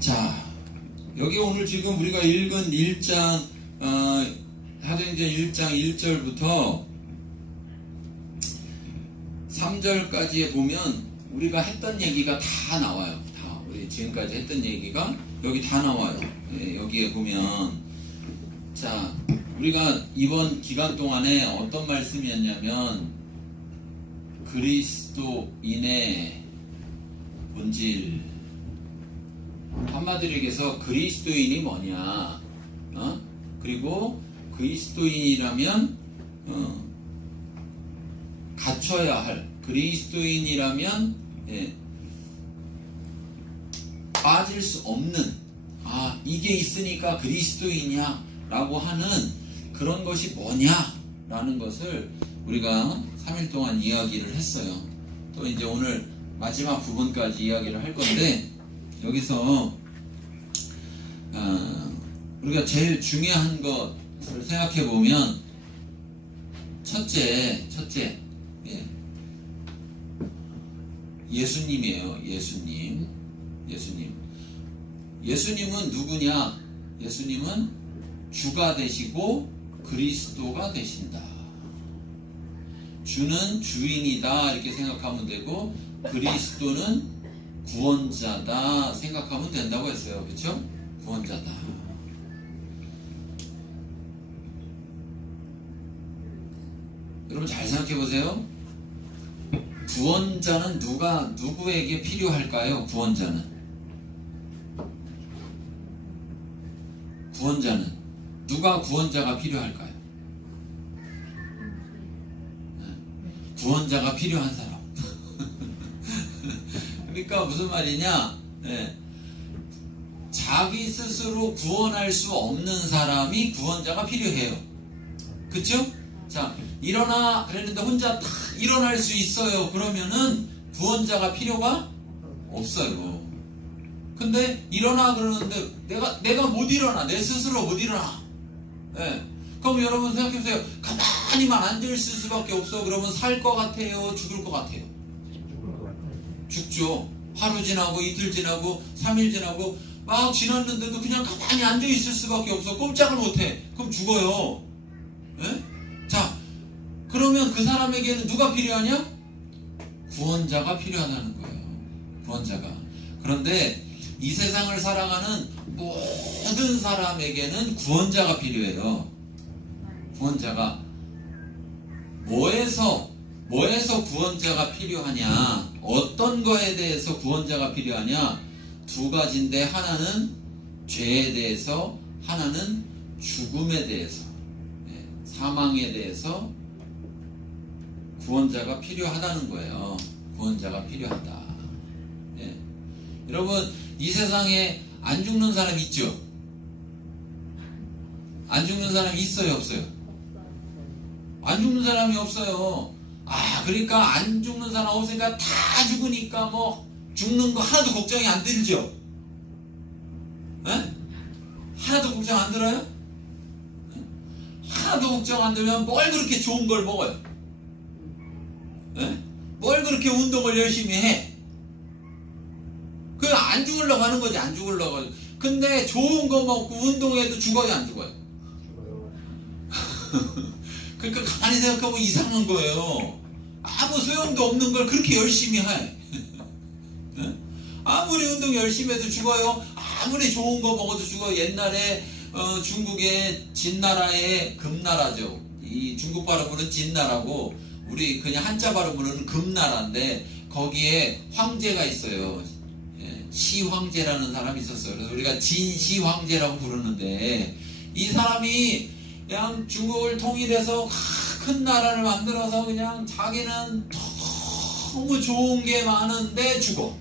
자, 여기 오늘 지금 우리가 읽은 1장, 사도행전 1장 1절부터 3절까지에 보면 우리가 했던 얘기가 다 나와요. 다. 우리 지금까지 했던 얘기가 여기 다 나와요. 예, 여기에 보면. 자, 우리가 이번 기간 동안에 어떤 말씀이었냐면, 그리스도인의 본질. 한마디로 얘기해서 그리스도인이 뭐냐, 그리고 그리스도인이라면 갖춰야 할, 그리스도인이라면 빠질 수 없는, 이게 있으니까 그리스도인이야 라고 하는 그런 것이 뭐냐 라는 것을 우리가 3일 동안 이야기를 했어요. 또 이제 오늘 마지막 부분까지 이야기를 할 건데, 여기서 우리가 제일 중요한 것을 생각해 보면, 첫째 예수님이에요. 예수님은 누구냐? 예수님은 주가 되시고 그리스도가 되신다. 주는 주인이다 이렇게 생각하면 되고, 그리스도는 구원자다 생각하면 된다고 했어요. 그렇죠? 구원자다. 여러분 잘 생각해 보세요. 구원자는 누구에게 필요할까요? 구원자는 누가 구원자가 필요할까요? 구원자가 필요한 사람. 그러니까 무슨 말이냐? 자기 스스로 구원할 수 없는 사람이 구원자가 필요해요. 그쵸? 자, 일어나 그랬는데 혼자 탁 일어날 수 있어요. 그러면은 구원자가 필요가 없어요. 근데 일어나 그러는데 내가 못 일어나, 내 스스로 못 일어나. 그럼 여러분 생각해보세요. 가만히만 앉아있을 수밖에 없어. 그러면 살 것 같아요? 죽을 것 같아요? 죽죠. 하루 지나고 이틀 지나고 3일 지나고 막 지났는데도 그냥 가만히 앉아있을 수밖에 없어. 꼼짝을 못해. 그럼 죽어요. 자, 그러면 그 사람에게는 누가 필요하냐? 구원자가 필요하다는 거예요. 구원자가. 그런데 이 세상을 살아가는 모든 사람에게는 구원자가 필요해요. 구원자가. 뭐에서 구원자가 필요하냐? 어떤 거에 대해서 구원자가 필요하냐? 두 가지인데, 하나는 죄에 대해서, 하나는 죽음에 대해서, 사망에 대해서 구원자가 필요하다는 거예요. 구원자가 필요하다. 여러분, 이 세상에 안 죽는 사람 있죠? 안 죽는 사람이 있어요, 없어요? 안 죽는 사람이 없어요. 그러니까 안 죽는 사람 없으니까 다 죽으니까 뭐 죽는 거 하나도 걱정이 안 들죠? 하나도 걱정 안 들어요? 하나도 걱정 안 들면 뭘 그렇게 좋은 걸 먹어요? 뭘 그렇게 운동을 열심히 해? 그건 안 죽으려고 하는 거지, 안 죽으려고 하지. 근데 좋은 거 먹고 운동해도 죽어요, 안 죽어요? 그러니까 가만히 생각하면 이상한 거예요. 아무 소용도 없는 걸 그렇게 열심히 해. 아무리 운동 열심히 해도 죽어요. 아무리 좋은 거 먹어도 죽어요. 옛날에 중국의 진나라의 금나라죠. 이 중국 발음으로는 진나라고, 우리 그냥 한자 발음으로는 금나라인데, 거기에 황제가 있어요. 시황제라는 사람이 있었어요. 그래서 우리가 진시황제라고 부르는데, 이 사람이 그냥 중국을 통일해서 큰 나라를 만들어서 그냥 자기는 너무 좋은 게 많은데 죽어.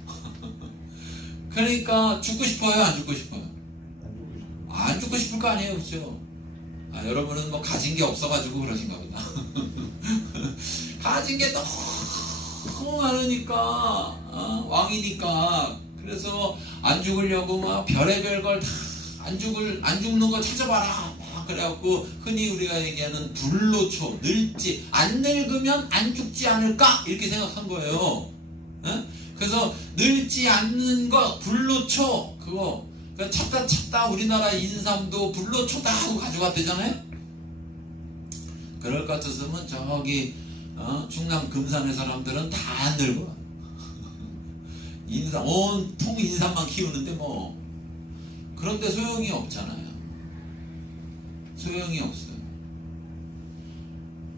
그러니까 죽고 싶어요, 안 죽고 싶어요? 안 죽고 싶을 거 아니에요, 그렇죠? 여러분은 뭐 가진 게 없어가지고 그러신가 보다. 가진 게 너무 많으니까, 왕이니까. 그래서 안 죽으려고 막 별의별 걸 다 안 죽는 거 찾아봐라. 그래갖고 흔히 우리가 얘기하는 불로초, 늙지, 안 늙으면 안 죽지 않을까? 이렇게 생각한 거예요. 그래서 늙지 않는 거 불로초 그거 찾다 우리나라 인삼도 불로초다 하고 가져갔대잖아요. 그럴 것 같았으면 저기 충남 금산의 사람들은 다 늙어. 인삼 온통 인삼만 키우는데 뭐 그런데 소용이 없잖아요. 소용이 없어요.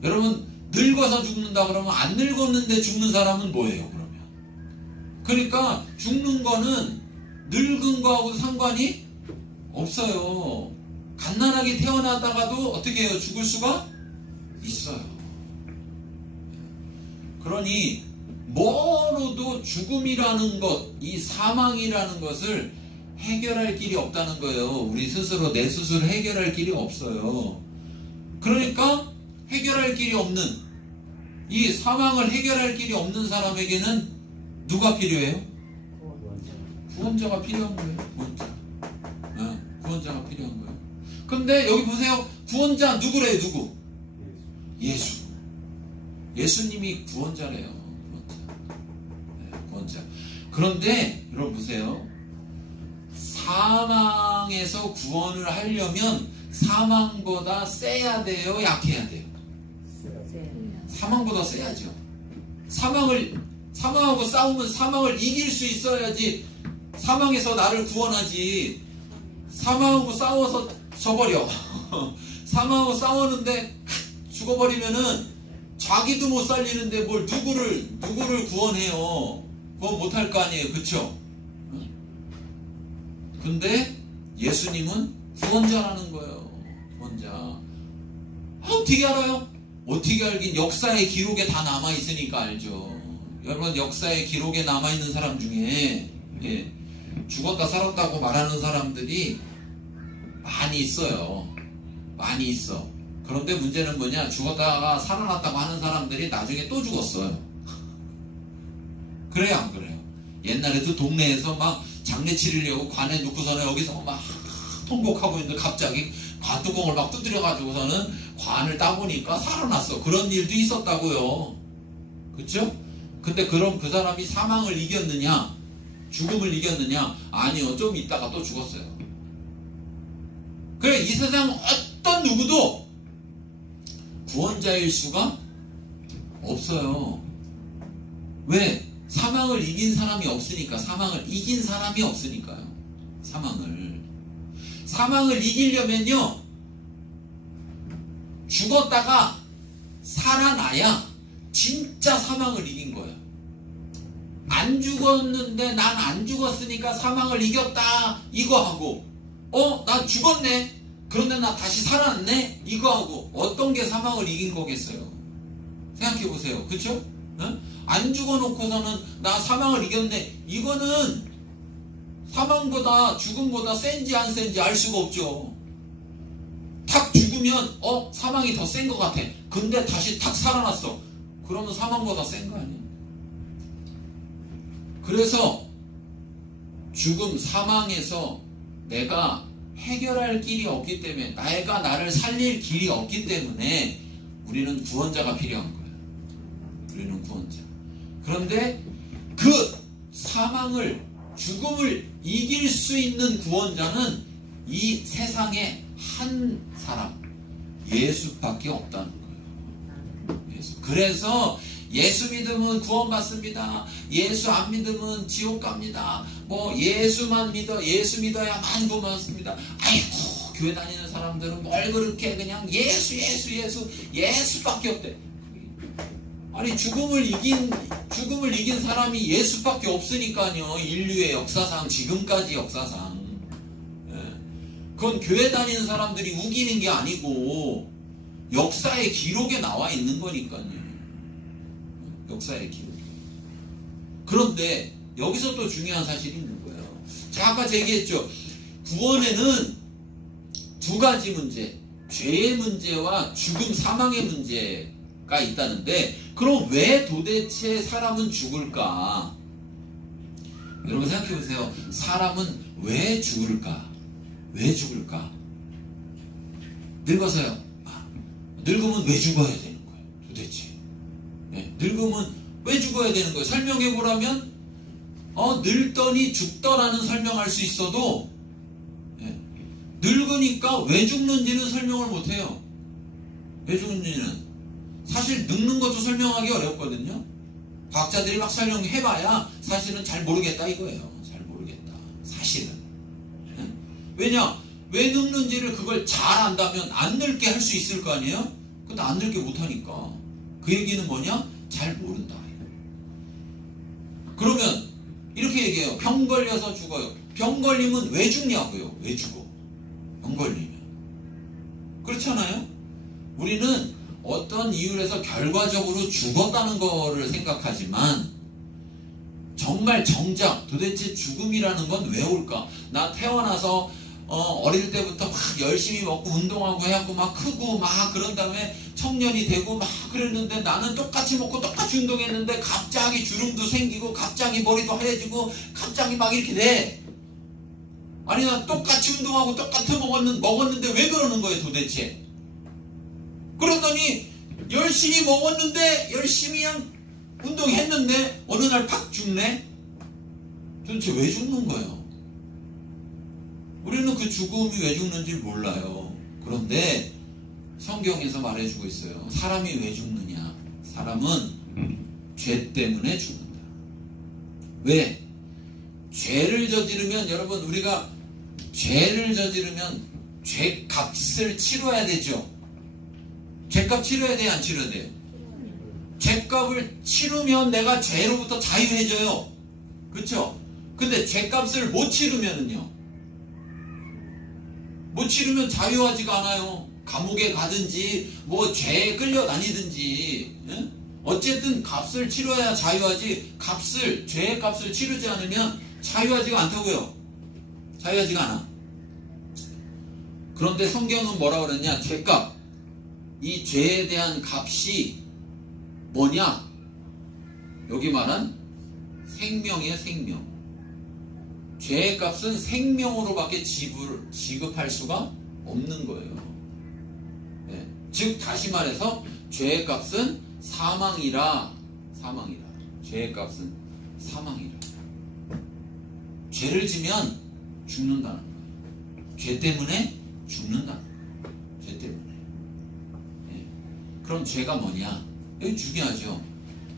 여러분 늙어서 죽는다 그러면 안 늙었는데 죽는 사람은 뭐예요 그러면? 그러니까 죽는 거는 늙은 거하고 상관이 없어요. 갓난하게 태어나다가도 어떻게 해요? 죽을 수가 있어요. 그러니 뭐로도 죽음이라는 것, 이 사망이라는 것을 해결할 길이 없다는 거예요. 우리 스스로 내 스스로 해결할 길이 없어요. 그러니까 해결할 길이 없는 이 사망을 해결할 길이 없는 사람에게는 누가 필요해요? 구원자가 필요한 거예요. 구원자가 필요한 거예요. 근데 여기 보세요. 구원자 누구래요? 누구? 예수. 예수님이 구원자래요. 구원자. 그런데 여러분 보세요. 사망에서 구원을 하려면 사망보다 세야 돼요? 약해야 돼요? 사망보다 세야죠. 사망하고 싸우면 사망을 이길 수 있어야지 사망에서 나를 구원하지. 사망하고 싸워서 져버려. 사망하고 싸우는데 죽어버리면은 자기도 못 살리는데 뭘 누구를 구원해요. 그건 못할 거 아니에요. 그쵸? 근데 예수님은 구원자라는 거예요. 구원자. 어떻게 알아요? 어떻게 알긴 역사의 기록에 다 남아있으니까 알죠. 여러분 역사의 기록에 남아있는 사람 중에 죽었다 살았다고 말하는 사람들이 많이 있어요. 많이 있어. 그런데 문제는 뭐냐? 죽었다가 살아났다고 하는 사람들이 나중에 또 죽었어요. 그래요 안 그래요? 옛날에도 동네에서 막 장례 치르려고 관에 놓고서는 여기서 막 통곡하고 있는데 갑자기 관뚜껑을 막 두드려가지고서는 관을 따보니까 살아났어. 그런 일도 있었다고요. 그쵸? 근데 그럼 그 사람이 사망을 이겼느냐? 죽음을 이겼느냐? 아니요. 좀 있다가 또 죽었어요. 그래 이 세상 어떤 누구도 구원자일 수가 없어요. 왜? 사망을 이긴 사람이 없으니까. 사망을 이긴 사람이 없으니까요. 사망을 이기려면요 죽었다가 살아나야 진짜 사망을 이긴 거예요. 안 죽었는데 난 안 죽었으니까 사망을 이겼다 이거 하고 나 죽었네 그런데 나 다시 살아났네 이거 하고 어떤 게 사망을 이긴 거겠어요? 생각해 보세요. 그쵸? 안 죽어놓고서는 나 사망을 이겼네 이거는 사망보다 죽음보다 센지 안 센지 알 수가 없죠. 탁 죽으면 사망이 더 센 것 같아. 근데 다시 탁 살아났어. 그러면 사망보다 센 거 아니에요? 그래서 죽음 사망에서 내가 해결할 길이 없기 때문에 내가 나를 살릴 길이 없기 때문에 우리는 구원자가 필요한 거예요. 우리는 구원자. 그런데 그 사망을 죽음을 이길 수 있는 구원자는 이 세상에 한 사람 예수밖에 없다는 거예요. 예수. 그래서 예수 믿으면 구원받습니다. 예수 안 믿으면 지옥 갑니다. 뭐 예수만 믿어 예수 믿어야만 구원받습니다. 아이고 교회 다니는 사람들은 뭘 그렇게 그냥 예수밖에 없대. 아니 죽음을 이긴 사람이 예수밖에 없으니까요. 인류의 역사상 지금까지 역사상 그건 교회 다니는 사람들이 우기는 게 아니고 역사의 기록에 나와 있는 거니까요. 역사의 기록. 그런데 여기서 또 중요한 사실이 있는 거예요. 자, 아까 얘기했죠. 구원에는 두 가지 문제, 죄의 문제와 죽음 사망의 문제가 있다는데 그럼 왜 도대체 사람은 죽을까? 여러분 생각해 보세요. 사람은 왜 죽을까? 왜 죽을까? 늙어서요. 늙으면 왜 죽어야 되는 거예요? 도대체. 네, 늙으면 왜 죽어야 되는 거예요? 설명해 보라면 늙더니 죽더라는 설명할 수 있어도 늙으니까 왜 죽는지는 설명을 못해요. 왜 죽는지는 사실 늙는 것도 설명하기 어렵거든요. 과학자들이 막 설명해봐야 사실은 잘 모르겠다 이거예요. 잘 모르겠다 사실은. 왜냐? 왜 늙는지를 그걸 잘 안다면 안 늙게 할 수 있을 거 아니에요? 근데 안 늙게 못하니까 그 얘기는 뭐냐? 잘 모른다. 그러면 이렇게 얘기해요. 병 걸려서 죽어요. 병 걸리면 왜 죽냐고요? 왜 죽어? 병 걸리면. 그렇잖아요? 우리는 어떤 이유로 해서 결과적으로 죽었다는 거를 생각하지만 정말 정작 도대체 죽음이라는 건 왜 올까? 나 태어나서 어릴 때부터 막 열심히 먹고 운동하고 해갖고 막 크고 막 그런 다음에 청년이 되고 막 그랬는데 나는 똑같이 먹고 똑같이 운동했는데 갑자기 주름도 생기고 갑자기 머리도 하얘지고 갑자기 막 이렇게 돼. 아니 나 똑같이 운동하고 똑같이 먹었는데 왜 그러는 거예요 도대체? 그러더니 열심히 먹었는데 열심히 그냥 운동했는데 어느 날 팍 죽네? 도대체 왜 죽는 거예요? 우리는 그 죽음이 왜 죽는지 몰라요. 그런데 성경에서 말해주고 있어요. 사람이 왜 죽느냐? 사람은 죄 때문에 죽는다. 왜? 죄를 저지르면 여러분 우리가 죄를 저지르면 죄값을 치러야 되죠. 죄값 치러야 돼요? 안 치러야 돼요? 죄값을 치르면 내가 죄로부터 자유해져요. 그쵸? 근데 죄값을 못 치르면은요, 못 치르면 자유하지가 않아요. 감옥에 가든지 뭐 죄에 끌려다니든지 어쨌든 값을 치러야 자유하지, 죄의 값을 치르지 않으면 자유하지가 않다고요. 자유하지가 않아. 그런데 성경은 뭐라 그랬냐? 죄값, 이 죄에 대한 값이 뭐냐? 여기 말한 생명이에요. 생명. 죄의 값은 생명으로밖에 지급할 수가 없는 거예요. 네. 즉 다시 말해서 죄의 값은 사망이라. 죄의 값은 사망이라. 죄를 지면 죽는다는 거예요. 죄 때문에 죽는다는 거예요. 죄 때문에. 네. 그럼 죄가 뭐냐? 여기 중요하죠.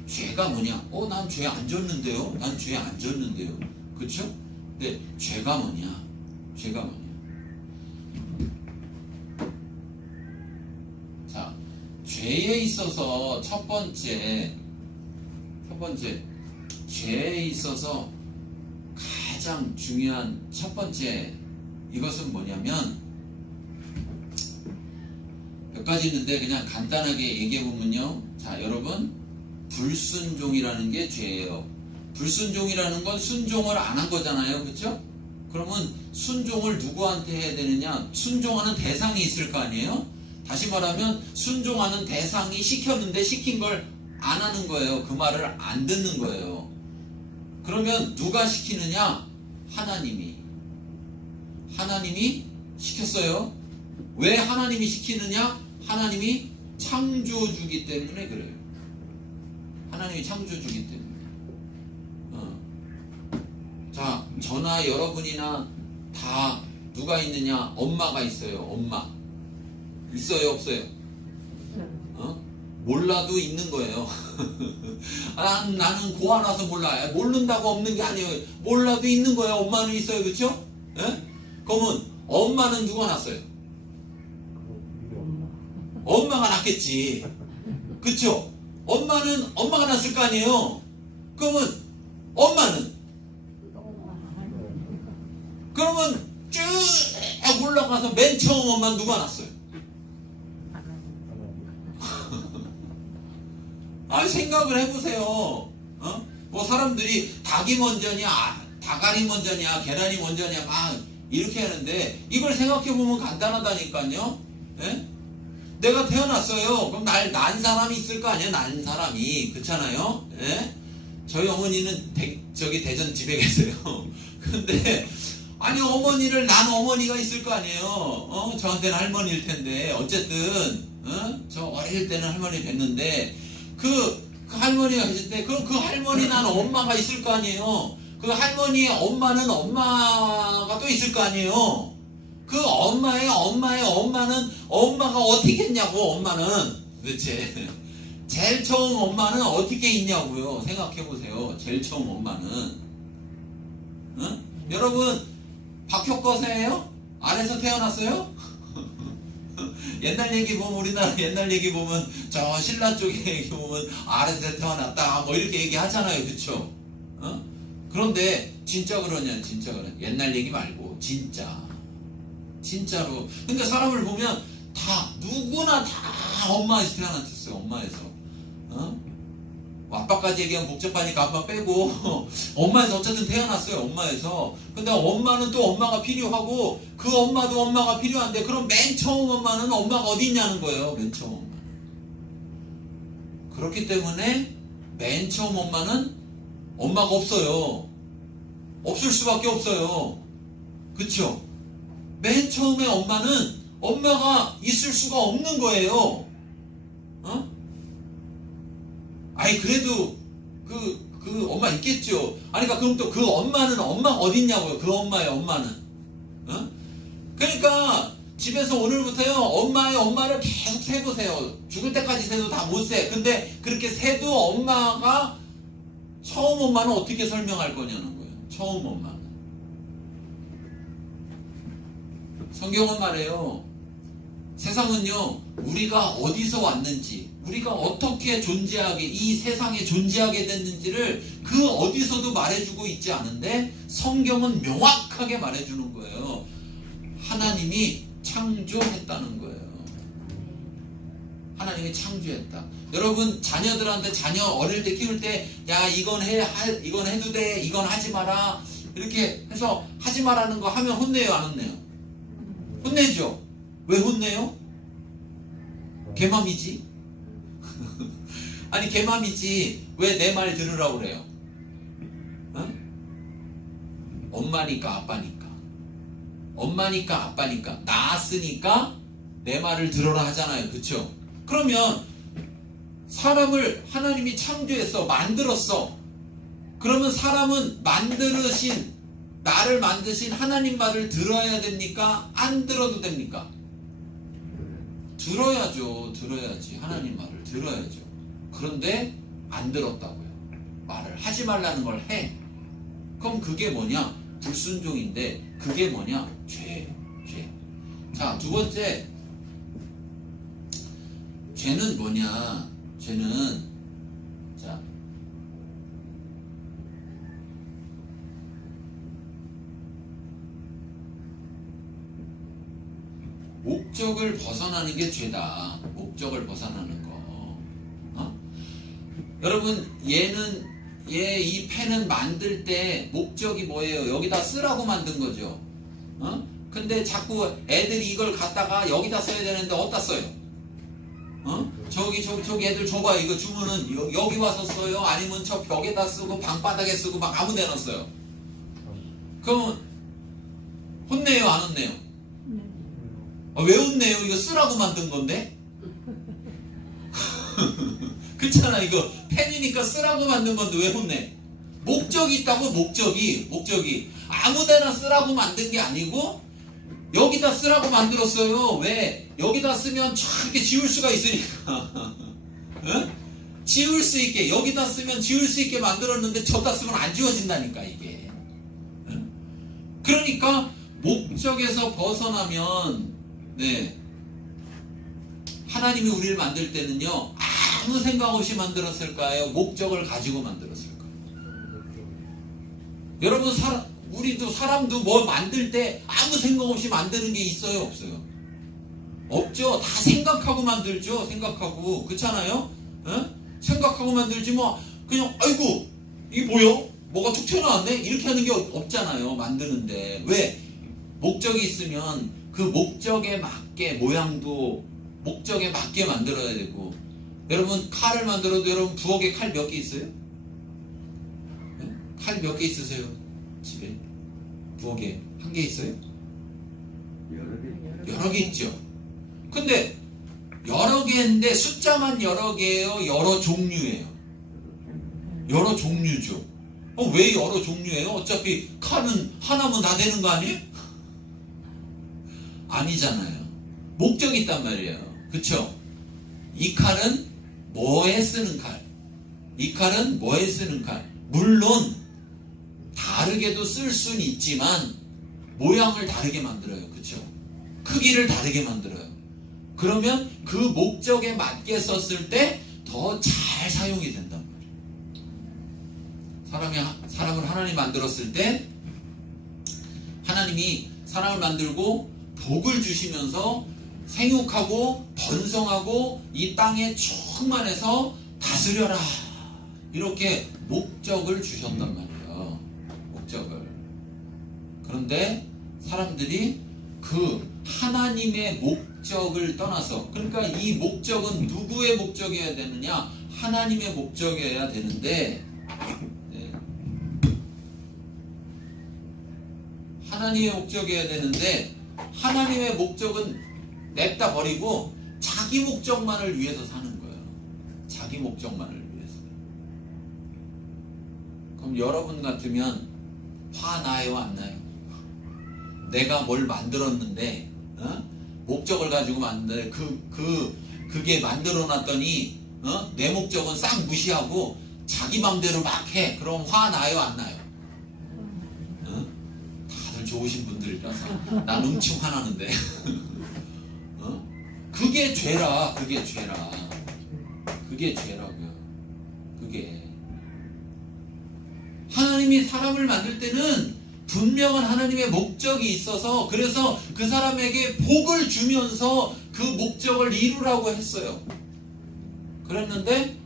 죄가 뭐냐? 난 죄 안 졌는데요? 난 죄 안 졌는데요? 그쵸? 근데 죄가 뭐냐? 죄가 뭐냐? 자, 죄에 있어서 첫 번째 죄에 있어서 가장 중요한 첫 번째 이것은 뭐냐면 몇 가지 있는데 그냥 간단하게 얘기해 보면요. 자, 여러분, 불순종이라는 게 죄예요. 불순종이라는 건 순종을 안 한 거잖아요. 그렇죠? 그러면 순종을 누구한테 해야 되느냐? 순종하는 대상이 있을 거 아니에요? 다시 말하면 순종하는 대상이 시켰는데 시킨 걸 안 하는 거예요. 그 말을 안 듣는 거예요. 그러면 누가 시키느냐? 하나님이 시켰어요. 왜 하나님이 시키느냐? 하나님이 창조주기 때문에 그래요. 하나님이 창조주기 때문에. 자, 저나 여러분이나 다 누가 있느냐? 엄마가 있어요. 엄마. 있어요? 없어요? 몰라도 있는 거예요. 나는 고아라서 몰라. 모른다고 없는 게 아니에요. 몰라도 있는 거예요. 엄마는 있어요. 그렇죠? 그러면 엄마는 누가 낳았어요? 엄마가 낳겠지. 그렇죠? 엄마가 낳았을 거 아니에요. 그러면 그러면 쭉 올라가서 맨 처음 엄마는 누가 낳았어요? 생각을 해보세요. 뭐 사람들이 닭이 먼저냐, 닭알이 먼저냐, 계란이 먼저냐 막 이렇게 하는데 이걸 생각해보면 간단하다니까요. 내가 태어났어요. 그럼 난 사람이 있을 거 아니야? 난 사람이. 그렇잖아요. 저희 어머니는 대전 집에 계세요. 근데 아니 어머니를 난 어머니가 있을 거 아니에요. 저한테는 할머니일 텐데 어쨌든 저 어릴 때는 할머니 뵀는데 그 할머니가 계실 때 그럼 그 할머니 난 엄마가 있을 거 아니에요. 그 할머니의 엄마는 엄마가 또 있을 거 아니에요. 그 엄마의 엄마는 엄마가 어떻게 했냐고. 엄마는 도대체 제일 처음 엄마는 어떻게 있냐고요. 생각해보세요. 제일 처음 엄마는. 응? 여러분 박효거세예요? 안에서 태어났어요? 옛날 얘기 보면, 우리나라 옛날 얘기 보면 저 신라 쪽에 얘기 보면 아래서 태어났다 뭐 이렇게 얘기하잖아요. 그쵸? 어? 그런데 진짜 그러냐? 진짜 그러냐? 옛날 얘기 말고 진짜로. 근데 사람을 보면 다 누구나 다 엄마에서 태어났었어요. 엄마에서. 어? 아빠까지 얘기하면 복잡하니까 아빠 빼고 엄마에서 어쨌든 태어났어요. 엄마에서. 근데 엄마는 또 엄마가 필요하고 그 엄마도 엄마가 필요한데, 그럼 맨 처음 엄마는 엄마가 어디 있냐는 거예요. 맨 처음 엄마. 그렇기 때문에 맨 처음 엄마는 엄마가 없어요. 없을 수밖에 없어요. 그쵸? 맨 처음에 엄마는 엄마가 있을 수가 없는 거예요. 어? 아니 그래도 그 엄마 있겠죠. 아니 그러니까 그럼 또 그 엄마는 엄마가 어딨냐고요. 그 엄마의 엄마는. 어? 그러니까 집에서 오늘부터요 엄마의 엄마를 계속 세보세요. 죽을 때까지 세도 다 못 세. 근데 그렇게 세도 엄마가 처음 엄마는 어떻게 설명할 거냐는 거예요. 처음 엄마는. 성경은 말해요. 세상은요 우리가 어디서 왔는지, 우리가 어떻게 존재하게, 이 세상에 존재하게 됐는지를 그 어디서도 말해주고 있지 않은데 성경은 명확하게 말해주는 거예요. 하나님이 창조했다는 거예요. 하나님이 창조했다. 여러분 자녀들한테, 자녀 어릴 때 키울 때 야 이건 해도 돼, 이건 하지 마라 이렇게 해서 하지 마라는 거 하면 혼내요, 안 혼내요? 혼내죠. 왜 혼내요? 걔 맘이지. 아니 걔 맘이지 왜 내 말 들으라고 그래요? 어? 엄마니까 아빠니까. 엄마니까 아빠니까. 낳았으니까 내 말을 들어라 하잖아요. 그쵸? 그러면 사람을 하나님이 창조했어, 만들었어. 그러면 사람은 나를 만드신 하나님 말을 들어야 됩니까? 안 들어도 됩니까? 들어야죠. 들어야지. 하나님 말을 들어야죠. 그런데 안 들었다고요. 말을 하지 말라는 걸 해. 그럼 그게 뭐냐? 불순종인데 그게 뭐냐? 죄. 자, 두 번째. 죄는 뭐냐? 죄는 자, 목적을 벗어나는 게 죄다. 목적을 벗어나는 거. 어? 여러분 얘 이 펜은 만들 때 목적이 뭐예요? 여기다 쓰라고 만든 거죠. 어? 근데 자꾸 애들이 이걸 갖다가 여기다 써야 되는데 어디다 써요? 어? 저기 애들 줘봐요. 이거 주문은 여기 와서 써요? 아니면 저 벽에다 쓰고 방바닥에 쓰고 막 아무 데나 써요? 그럼 혼내요, 안 혼내요? 왜 혼내요? 이거 쓰라고 만든 건데? 그렇잖아. 이거 펜이니까 쓰라고 만든 건데 왜 혼내? 목적이 있다고. 목적이 아무데나 쓰라고 만든 게 아니고 여기다 쓰라고 만들었어요. 왜? 여기다 쓰면 이렇게 지울 수가 있으니까. 응? 지울 수 있게, 여기다 쓰면 지울 수 있게 만들었는데 저기다 쓰면 안 지워진다니까 이게. 응? 그러니까 목적에서 벗어나면, 네, 하나님이 우리를 만들 때는요 아무 생각 없이 만들었을까요? 목적을 가지고 만들었을까요? 여러분 우리도 사람도 뭐 만들 때 아무 생각 없이 만드는 게 있어요, 없어요? 없죠. 다 생각하고 만들죠. 생각하고. 그렇잖아요? 어? 생각하고 만들지 뭐 그냥 아이고 이게 뭐야? 뭐가 툭 튀어나왔네? 이렇게 하는 게 없잖아요. 만드는데. 왜? 목적이 있으면 그 목적에 맞게 모양도 목적에 맞게 만들어야 되고. 여러분 칼을 만들어도 여러분 부엌에 칼 몇 개 있어요? 네? 칼 몇 개 있으세요? 집에? 부엌에 한 개 있어요? 여러 개 있죠. 근데 여러 개인데 숫자만 여러 개예요? 여러 종류예요? 여러 종류죠. 왜 여러 종류예요? 어차피 칼은 하나면 다 되는 거 아니에요? 아니잖아요. 목적이 있단 말이에요. 그쵸? 이 칼은 뭐에 쓰는 칼? 이 칼은 뭐에 쓰는 칼? 물론 다르게도 쓸 수는 있지만 모양을 다르게 만들어요. 그쵸? 크기를 다르게 만들어요. 그러면 그 목적에 맞게 썼을 때 더 잘 사용이 된단 말이에요. 사람을 하나님 만들었을 때 하나님이 사람을 만들고 복을 주시면서 생육하고 번성하고 이 땅에 충만해서 다스려라, 이렇게 목적을 주셨단 말이에요. 목적을. 그런데 사람들이 그 하나님의 목적을 떠나서, 그러니까 이 목적은 누구의 목적이어야 되느냐? 하나님의 목적이어야 되는데, 하나님의 목적이어야 되는데 하나님의 목적은 냅다 버리고 자기 목적만을 위해서 사는 거예요. 자기 목적만을 위해서. 그럼 여러분 같으면 화나요, 안 나요? 내가 뭘 만들었는데 목적을 가지고 만드는데 그게 만들어 놨더니 내 목적은 싹 무시하고 자기 맘대로 막 해. 그럼 화나요, 안 나요? 다들 좋으신 분들이라서 난 음침 화나는데 그게 죄라. 그게 죄라고요. 그게 하나님이 사람을 만들 때는 분명한 하나님의 목적이 있어서, 그래서 그 사람에게 복을 주면서 그 목적을 이루라고 했어요. 그랬는데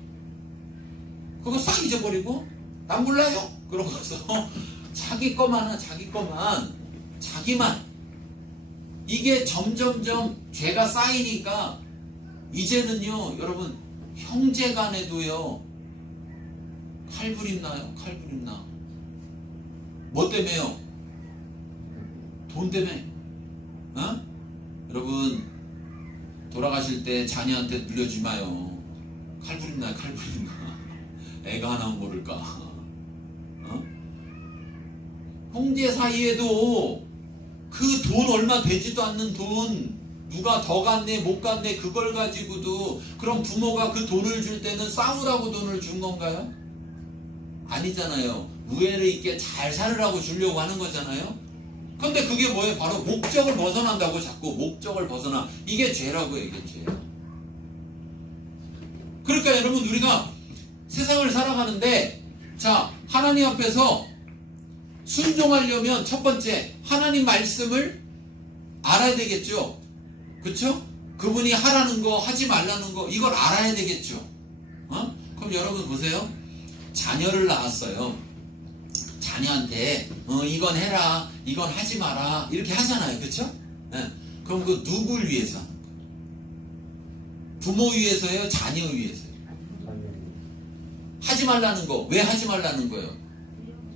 그거 싹 잊어버리고 난 몰라요 그러고서 자기 것만 자기만. 이게 점점점 죄가 쌓이니까 이제는요, 여러분, 형제간에도요 칼부림 나요. 칼부림 나. 뭐 때문에요? 돈 때문에. 여러분, 돌아가실 때 자녀한테 물려주지 마요. 칼부림 나요. 칼부림 나. 애가 하나면 모를까. 형제 사이에도 그 돈 얼마 되지도 않는 돈, 누가 더 갔네 못 갔네 그걸 가지고도, 그럼 부모가 그 돈을 줄 때는 싸우라고 돈을 준 건가요? 아니잖아요. 우애를 있게 잘 살으라고 주려고 하는 거잖아요. 근데 그게 뭐예요? 바로 목적을 벗어난다고. 자꾸 목적을 벗어나. 이게 죄라고요. 이게 죄야. 그러니까 여러분, 우리가 세상을 살아가는데, 자, 하나님 앞에서 순종하려면 첫 번째 하나님 말씀을 알아야 되겠죠. 그쵸? 그분이 하라는 거 하지 말라는 거 이걸 알아야 되겠죠. 그럼 여러분 보세요. 자녀를 낳았어요. 자녀한테 이건 해라, 이건 하지 마라 이렇게 하잖아요. 그쵸? 그럼 그 누굴 위해서? 부모 위해서요? 자녀 위해서요? 하지 말라는 거 왜 하지 말라는 거예요?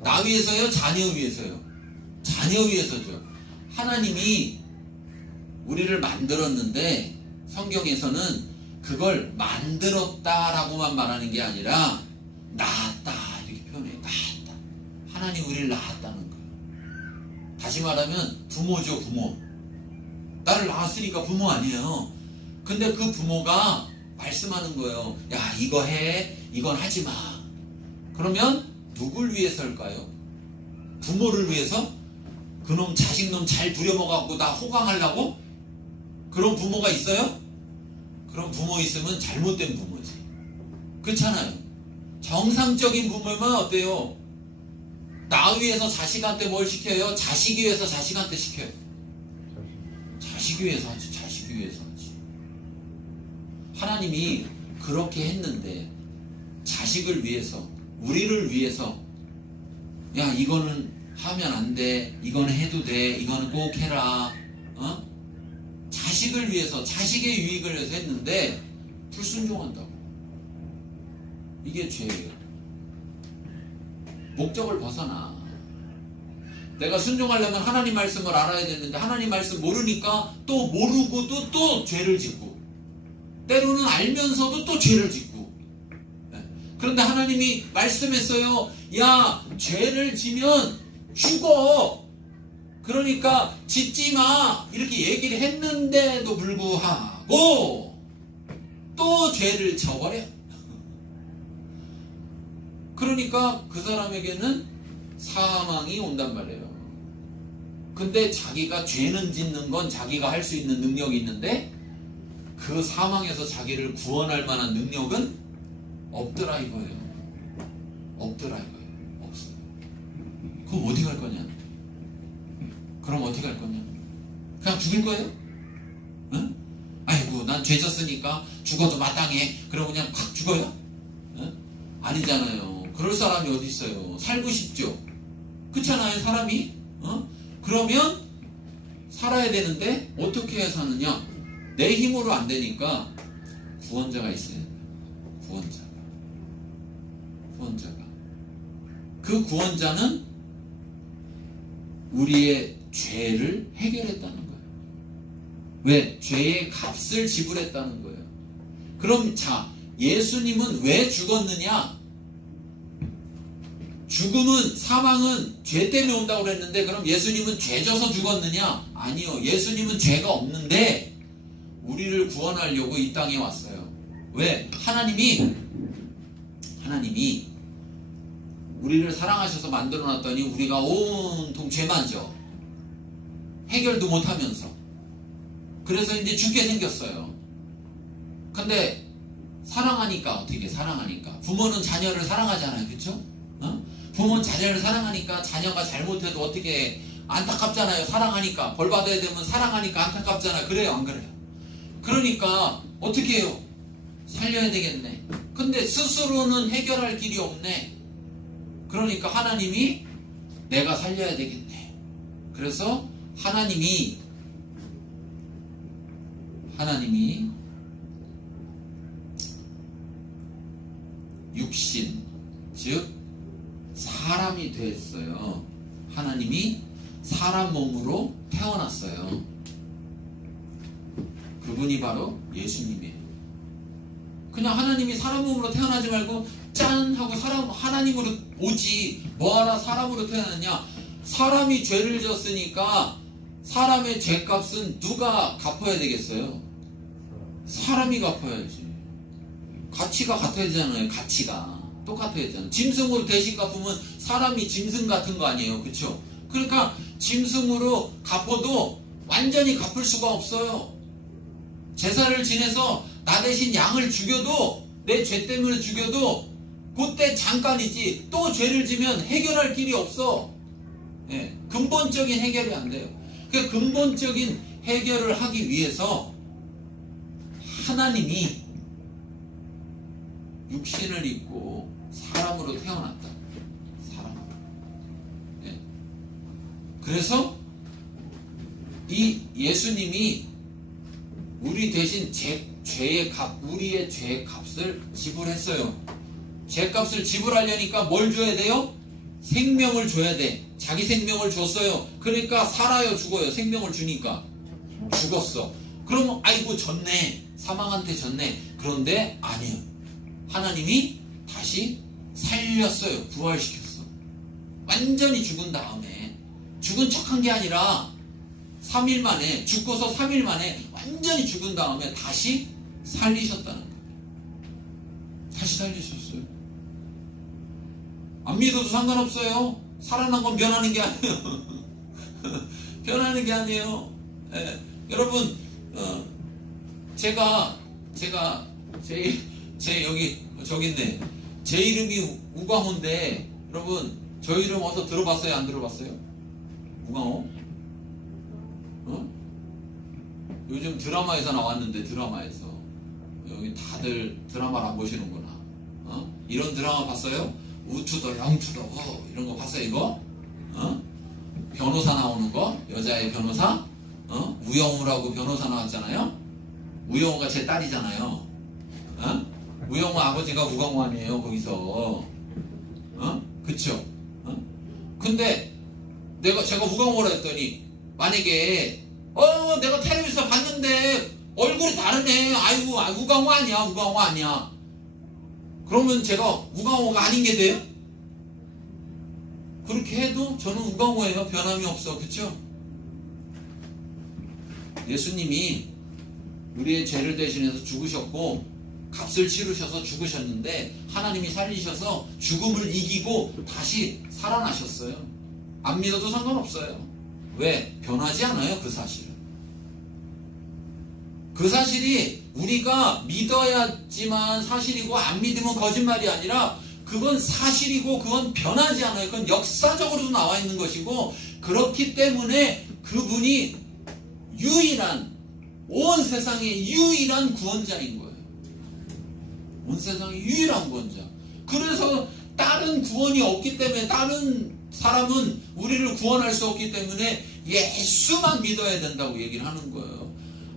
나 위해서요? 자녀 위해서요? 자녀 위해서죠. 하나님이 우리를 만들었는데 성경에서는 그걸 만들었다라고만 말하는 게 아니라 낳았다 이렇게 표현해요. 낳았다. 하나님 우리를 낳았다는 거예요. 다시 말하면 부모죠. 부모. 나를 낳았으니까 부모 아니에요. 근데 그 부모가 말씀하는 거예요. 야, 이거 해, 이건 하지 마. 그러면 누굴 위해서일까요? 부모를 위해서? 그놈 자식놈 잘 부려먹어갖고 나 호강하려고? 그런 부모가 있어요? 그런 부모 있으면 잘못된 부모지. 그렇잖아요. 정상적인 부모면 어때요? 나 위해서 자식한테 뭘 시켜요? 자식이 위해서 자식한테 시켜요. 자식이 위해서 하지. 자식이 위해서 하지. 하나님이 그렇게 했는데 자식을 위해서, 우리를 위해서, 야, 이거는 하면 안 돼, 이거는 해도 돼, 이거는 꼭 해라, 자식을 위해서, 자식의 유익을 위해서 했는데 불순종한다고. 이게 죄예요. 목적을 벗어나. 내가 순종하려면 하나님 말씀을 알아야 되는데 하나님 말씀 모르니까 또 모르고 또 죄를 짓고, 때로는 알면서도 또 죄를 짓고. 그런데 하나님이 말씀했어요. 야, 죄를 지면 죽어. 그러니까 짓지 마. 이렇게 얘기를 했는데도 불구하고 또 죄를 져버려. 그러니까 그 사람에게는 사망이 온단 말이에요. 근데 자기가 죄는 짓는 건 자기가 할 수 있는 능력이 있는데 그 사망에서 자기를 구원할 만한 능력은 없더라 이거예요. 없더라 이거예요. 없어요. 그럼 어디 갈 거냐? 그럼 어떻게 할 거냐? 그냥 죽일 거예요? 응? 아이고 난 죄 졌으니까 죽어도 마땅해. 그럼 그냥 확 죽어요? 응? 아니잖아요. 그럴 사람이 어디 있어요? 살고 싶죠? 그렇잖아요 사람이? 그러면 살아야 되는데 어떻게 해야 사느냐? 내 힘으로 안 되니까 구원자가 있어야 돼요. 구원자가. 그 구원자는 우리의 죄를 해결했다는 거예요. 왜? 죄의 값을 지불했다는 거예요. 그럼 자, 예수님은 왜 죽었느냐? 죽음은, 사망은 죄 때문에 온다고 그랬는데 그럼 예수님은 죄 져서 죽었느냐? 아니요. 예수님은 죄가 없는데 우리를 구원하려고 이 땅에 왔어요. 왜? 하나님이 우리를 사랑하셔서 만들어놨더니 우리가 온통 죄만 져. 해결도 못하면서. 그래서 이제 죽게 생겼어요. 근데 사랑하니까 어떻게 사랑하니까 부모는 자녀를 사랑하잖아요. 그렇죠? 부모는 자녀를 사랑하니까 자녀가 잘못해도 어떻게 안타깝잖아요. 사랑하니까 벌 받아야 되면 사랑하니까 안타깝잖아요. 그래요 안 그래요? 그러니까 어떻게 해요? 살려야 되겠네. 근데 스스로는 해결할 길이 없네. 그러니까 하나님이 내가 살려야 되겠네. 그래서 하나님이 육신 즉 사람이 됐어요. 하나님이 사람 몸으로 태어났어요. 그분이 바로 예수님이에요. 그냥 하나님이 사람 몸으로 태어나지 말고 짠 하고 하나님으로 오지 뭐하러 사람으로 태어났냐? 사람이 죄를 졌으니까 사람의 죄값은 누가 갚아야 되겠어요? 사람이 갚아야지. 가치가 같아야 되잖아요. 가치가 똑같아야 되잖아요. 짐승으로 대신 갚으면 사람이 짐승 같은 거 아니에요. 그렇죠? 그러니까 짐승으로 갚아도 완전히 갚을 수가 없어요. 제사를 지내서 나 대신 양을 죽여도 내 죄 때문에 죽여도 그때 잠깐이지 또 죄를 지면 해결할 길이 없어. 예, 근본적인 해결이 안 돼요. 그 근본적인 해결을 하기 위해서 하나님이 육신을 입고 사람으로 태어났다. 사람으로. 예. 그래서 이 예수님이 우리 대신 우리의 죄의 값을 지불했어요. 죄값을 지불하려니까 뭘 줘야 돼요? 생명을 줘야 돼. 자기 생명을 줬어요. 그러니까 살아요, 죽어요? 생명을 주니까 죽었어. 그러면 아이고 졌네. 사망한테 졌네. 그런데 아니에요. 하나님이 다시 살렸어요. 부활시켰어. 완전히 죽은 다음에 죽은 척한 게 아니라 3일 만에 죽고서 3일 만에 완전히 죽은 다음에 다시 살리셨다는 거예요. 다시 살리셨어요. 안 믿어도 상관없어요. 살아난 건 변하는 게 아니에요. 변하는 게 아니에요. 예. 여러분 제가 제 여기 저기 있네. 제 이름이 우광호인데 여러분 저 이름 어디서 들어봤어요? 안 들어봤어요? 우광호? 요즘 드라마에서 나왔는데 드라마에서 여기 다들 드라마를 안 보시는구나. 이런 드라마 봤어요? 우투더 영투더 이런 거 봤어요 이거? 변호사 나오는 거? 여자의 변호사? 우영우라고 변호사 나왔잖아요. 우영우가 제 딸이잖아요. 우영우 아버지가 우광호 아니에요 거기서. 그쵸? 근데 제가 우광호라 했더니 만약에 내가 텔레비전 봤는데 얼굴이 다르네. 아이고 우광호 아니야. 그러면 제가 우강호가 아닌 게 돼요? 그렇게 해도 저는 우강호예요. 변함이 없어. 그쵸? 예수님이 우리의 죄를 대신해서 죽으셨고 값을 치르셔서 죽으셨는데 하나님이 살리셔서 죽음을 이기고 다시 살아나셨어요. 안 믿어도 상관없어요. 왜? 변하지 않아요. 그 사실은. 그 사실이 우리가 믿어야지만 사실이고 안 믿으면 거짓말이 아니라 그건 사실이고 그건 변하지 않아요. 그건 역사적으로도 나와 있는 것이고 그렇기 때문에 그분이 유일한 온 세상의 유일한 구원자인 거예요. 온 세상의 유일한 구원자. 그래서 다른 구원이 없기 때문에 다른 사람은 우리를 구원할 수 없기 때문에 예수만 믿어야 된다고 얘기를 하는 거예요.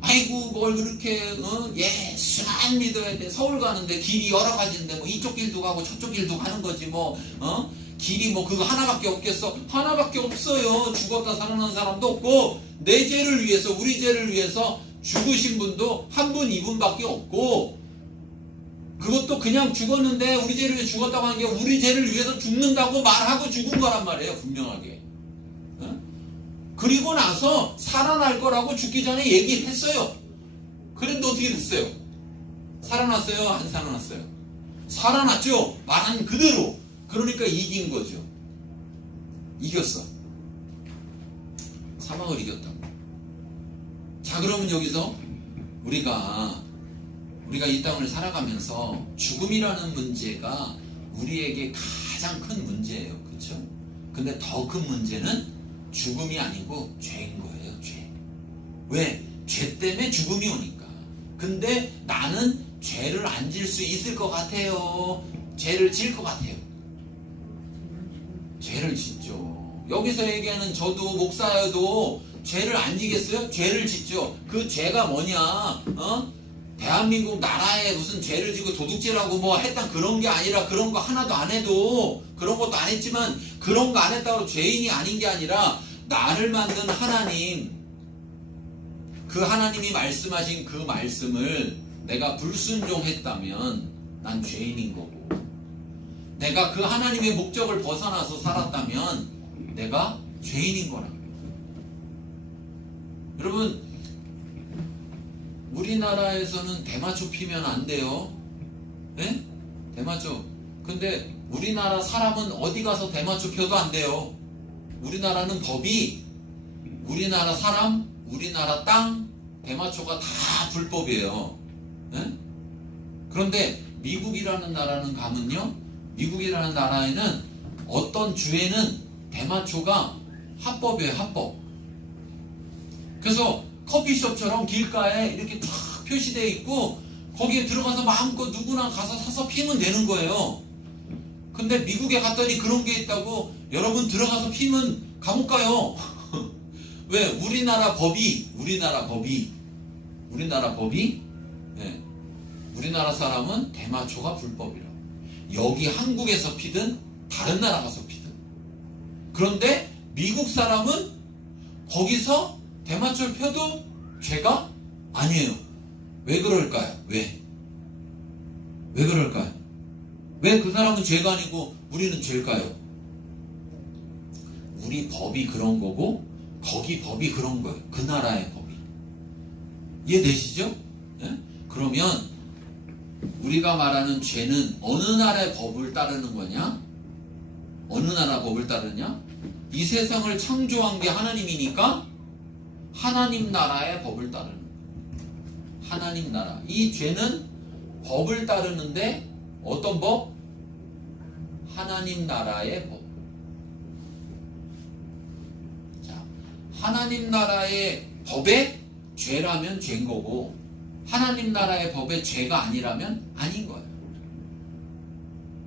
아이고 뭘 그렇게 예수만 믿어야 돼. 서울 가는데 길이 여러 가지인데 뭐 이쪽 길도 가고 저쪽 길도 가는 거지 뭐 길이 뭐 그거 하나밖에 없겠어? 하나밖에 없어요. 죽었다 살아난 사람도 없고 내 죄를 위해서 우리 죄를 위해서 죽으신 분도 한 분 이분밖에 없고 그것도 그냥 죽었는데 우리 죄를 위해 죽었다고 하는 게 우리 죄를 위해서 죽는다고 말하고 죽은 거란 말이에요. 분명하게. 그리고 나서 살아날 거라고 죽기 전에 얘기를 했어요. 그런데 어떻게 됐어요? 살아났어요? 안 살아났어요? 살아났죠? 말한 그대로. 그러니까 이긴 거죠. 이겼어. 사망을 이겼다고. 자, 그러면 여기서 우리가 이 땅을 살아가면서 죽음이라는 문제가 우리에게 가장 큰 문제예요. 그렇죠? 근데 더 큰 문제는 죽음이 아니고 죄인 거예요. 죄. 왜? 죄 때문에 죽음이 오니까. 근데 나는 죄를 안 질 수 있을 것 같아요. 죄를 질 것 같아요. 죄를 짓죠. 여기서 얘기하는 저도 목사여도 죄를 안 지겠어요? 죄를 짓죠. 그 죄가 뭐냐? 대한민국 나라에 무슨 죄를 지고 도둑질하고 뭐 했던 그런 게 아니라 그런 거 하나도 안 해도 그런 것도 안 했지만 그런 거 안 했다고 죄인이 아닌 게 아니라 나를 만든 하나님 그 하나님이 말씀하신 그 말씀을 내가 불순종했다면 난 죄인인 거고 내가 그 하나님의 목적을 벗어나서 살았다면 내가 죄인인 거라고. 여러분 우리나라에서는 대마초 피면 안 돼요. 네? 대마초. 근데 우리나라 사람은 어디 가서 대마초 펴도 안 돼요. 우리나라는 법이 우리나라 사람, 우리나라 땅, 대마초가 다 불법이에요. 네? 그런데 미국이라는 나라는 가면요. 미국이라는 나라에는 어떤 주에는 대마초가 합법이에요. 합법. 그래서 커피숍처럼 길가에 이렇게 탁 표시되어 있고 거기에 들어가서 마음껏 누구나 가서 사서 피면 되는 거예요. 근데 미국에 갔더니 그런 게 있다고 여러분 들어가서 피면 감옥 가요. 왜? 우리나라 법이 네. 우리나라 사람은 대마초가 불법이라. 여기 한국에서 피든 다른 나라 가서 피든. 그런데 미국 사람은 거기서 대마초를 펴도 죄가 아니에요. 왜 그럴까요? 왜 그럴까요? 왜 그 사람은 죄가 아니고 우리는 죄일까요? 우리 법이 그런 거고 거기 법이 그런 거예요. 그 나라의 법이. 이해되시죠? 네? 그러면 우리가 말하는 죄는 어느 나라의 법을 따르는 거냐? 어느 나라 법을 따르냐? 이 세상을 창조한 게 하나님이니까 하나님 나라의 법을 따르는 거예요. 하나님 나라. 이 죄는 법을 따르는데 어떤 법? 하나님 나라의 법. 자, 하나님 나라의 법에 죄라면 죄인 거고 하나님 나라의 법에 죄가 아니라면 아닌 거예요.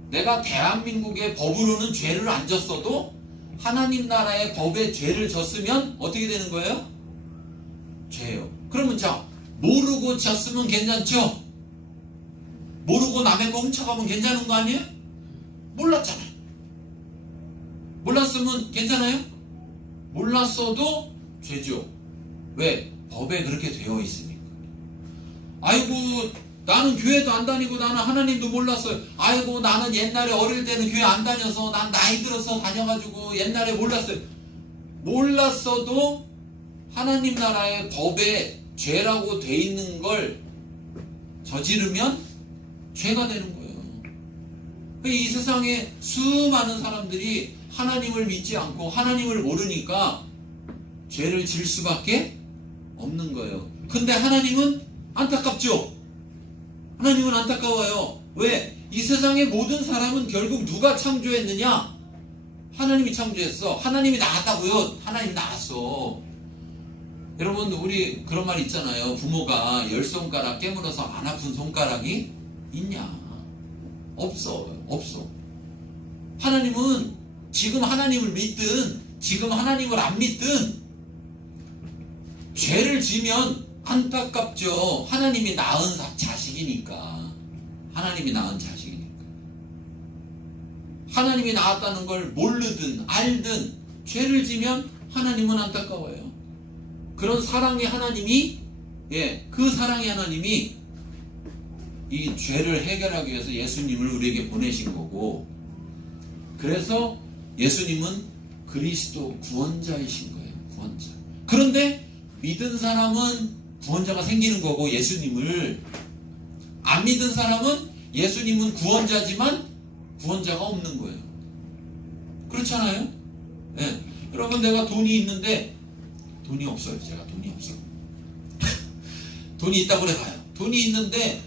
내가 대한민국의 법으로는 죄를 안 졌어도 하나님 나라의 법에 죄를 졌으면 어떻게 되는 거예요? 죄예요. 그러면 자, 모르고 졌으면 괜찮죠? 모르고 남의 거 훔쳐가면 괜찮은 거 아니에요? 몰랐잖아요. 몰랐으면 괜찮아요? 몰랐어도 죄죠. 왜? 법에 그렇게 되어 있으니까. 아이고 나는 교회도 안 다니고 나는 하나님도 몰랐어요. 아이고 나는 옛날에 어릴 때는 교회 안 다녀서 난 나이 들어서 다녀가지고 옛날에 몰랐어요. 몰랐어도 하나님 나라의 법에 죄라고 돼 있는 걸 저지르면 죄가 되는 거예요. 이 세상에 수많은 사람들이 하나님을 믿지 않고 하나님을 모르니까 죄를 질 수밖에 없는 거예요. 근데 하나님은 안타깝죠? 하나님은 안타까워요. 왜? 이 세상의 모든 사람은 결국 누가 창조했느냐? 하나님이 창조했어. 하나님이 낳았다고요? 하나님이 낳았어. 여러분, 우리 그런 말 있잖아요. 부모가 10손가락 깨물어서 안 아픈 손가락이 있냐? 없어. 하나님은 지금 하나님을 믿든 지금 하나님을 안 믿든 죄를 지면 안타깝죠. 하나님이 낳은 자식이니까. 하나님이 낳은 자식이니까. 하나님이 낳았다는 걸 모르든 알든 죄를 지면 하나님은 안타까워요. 그런 사랑의 하나님이, 그 사랑의 하나님이 이 죄를 해결하기 위해서 예수님을 우리에게 보내신 거고, 그래서 예수님은 그리스도 구원자이신 거예요. 구원자. 그런데 믿은 사람은 구원자가 생기는 거고, 예수님을 안 믿은 사람은 예수님은 구원자지만 구원자가 없는 거예요. 그렇잖아요? 네. 여러분, 내가 돈이 있는데 돈이 없어요. 제가 돈이 없어. 돈이 있다고 그래봐요. 돈이 있는데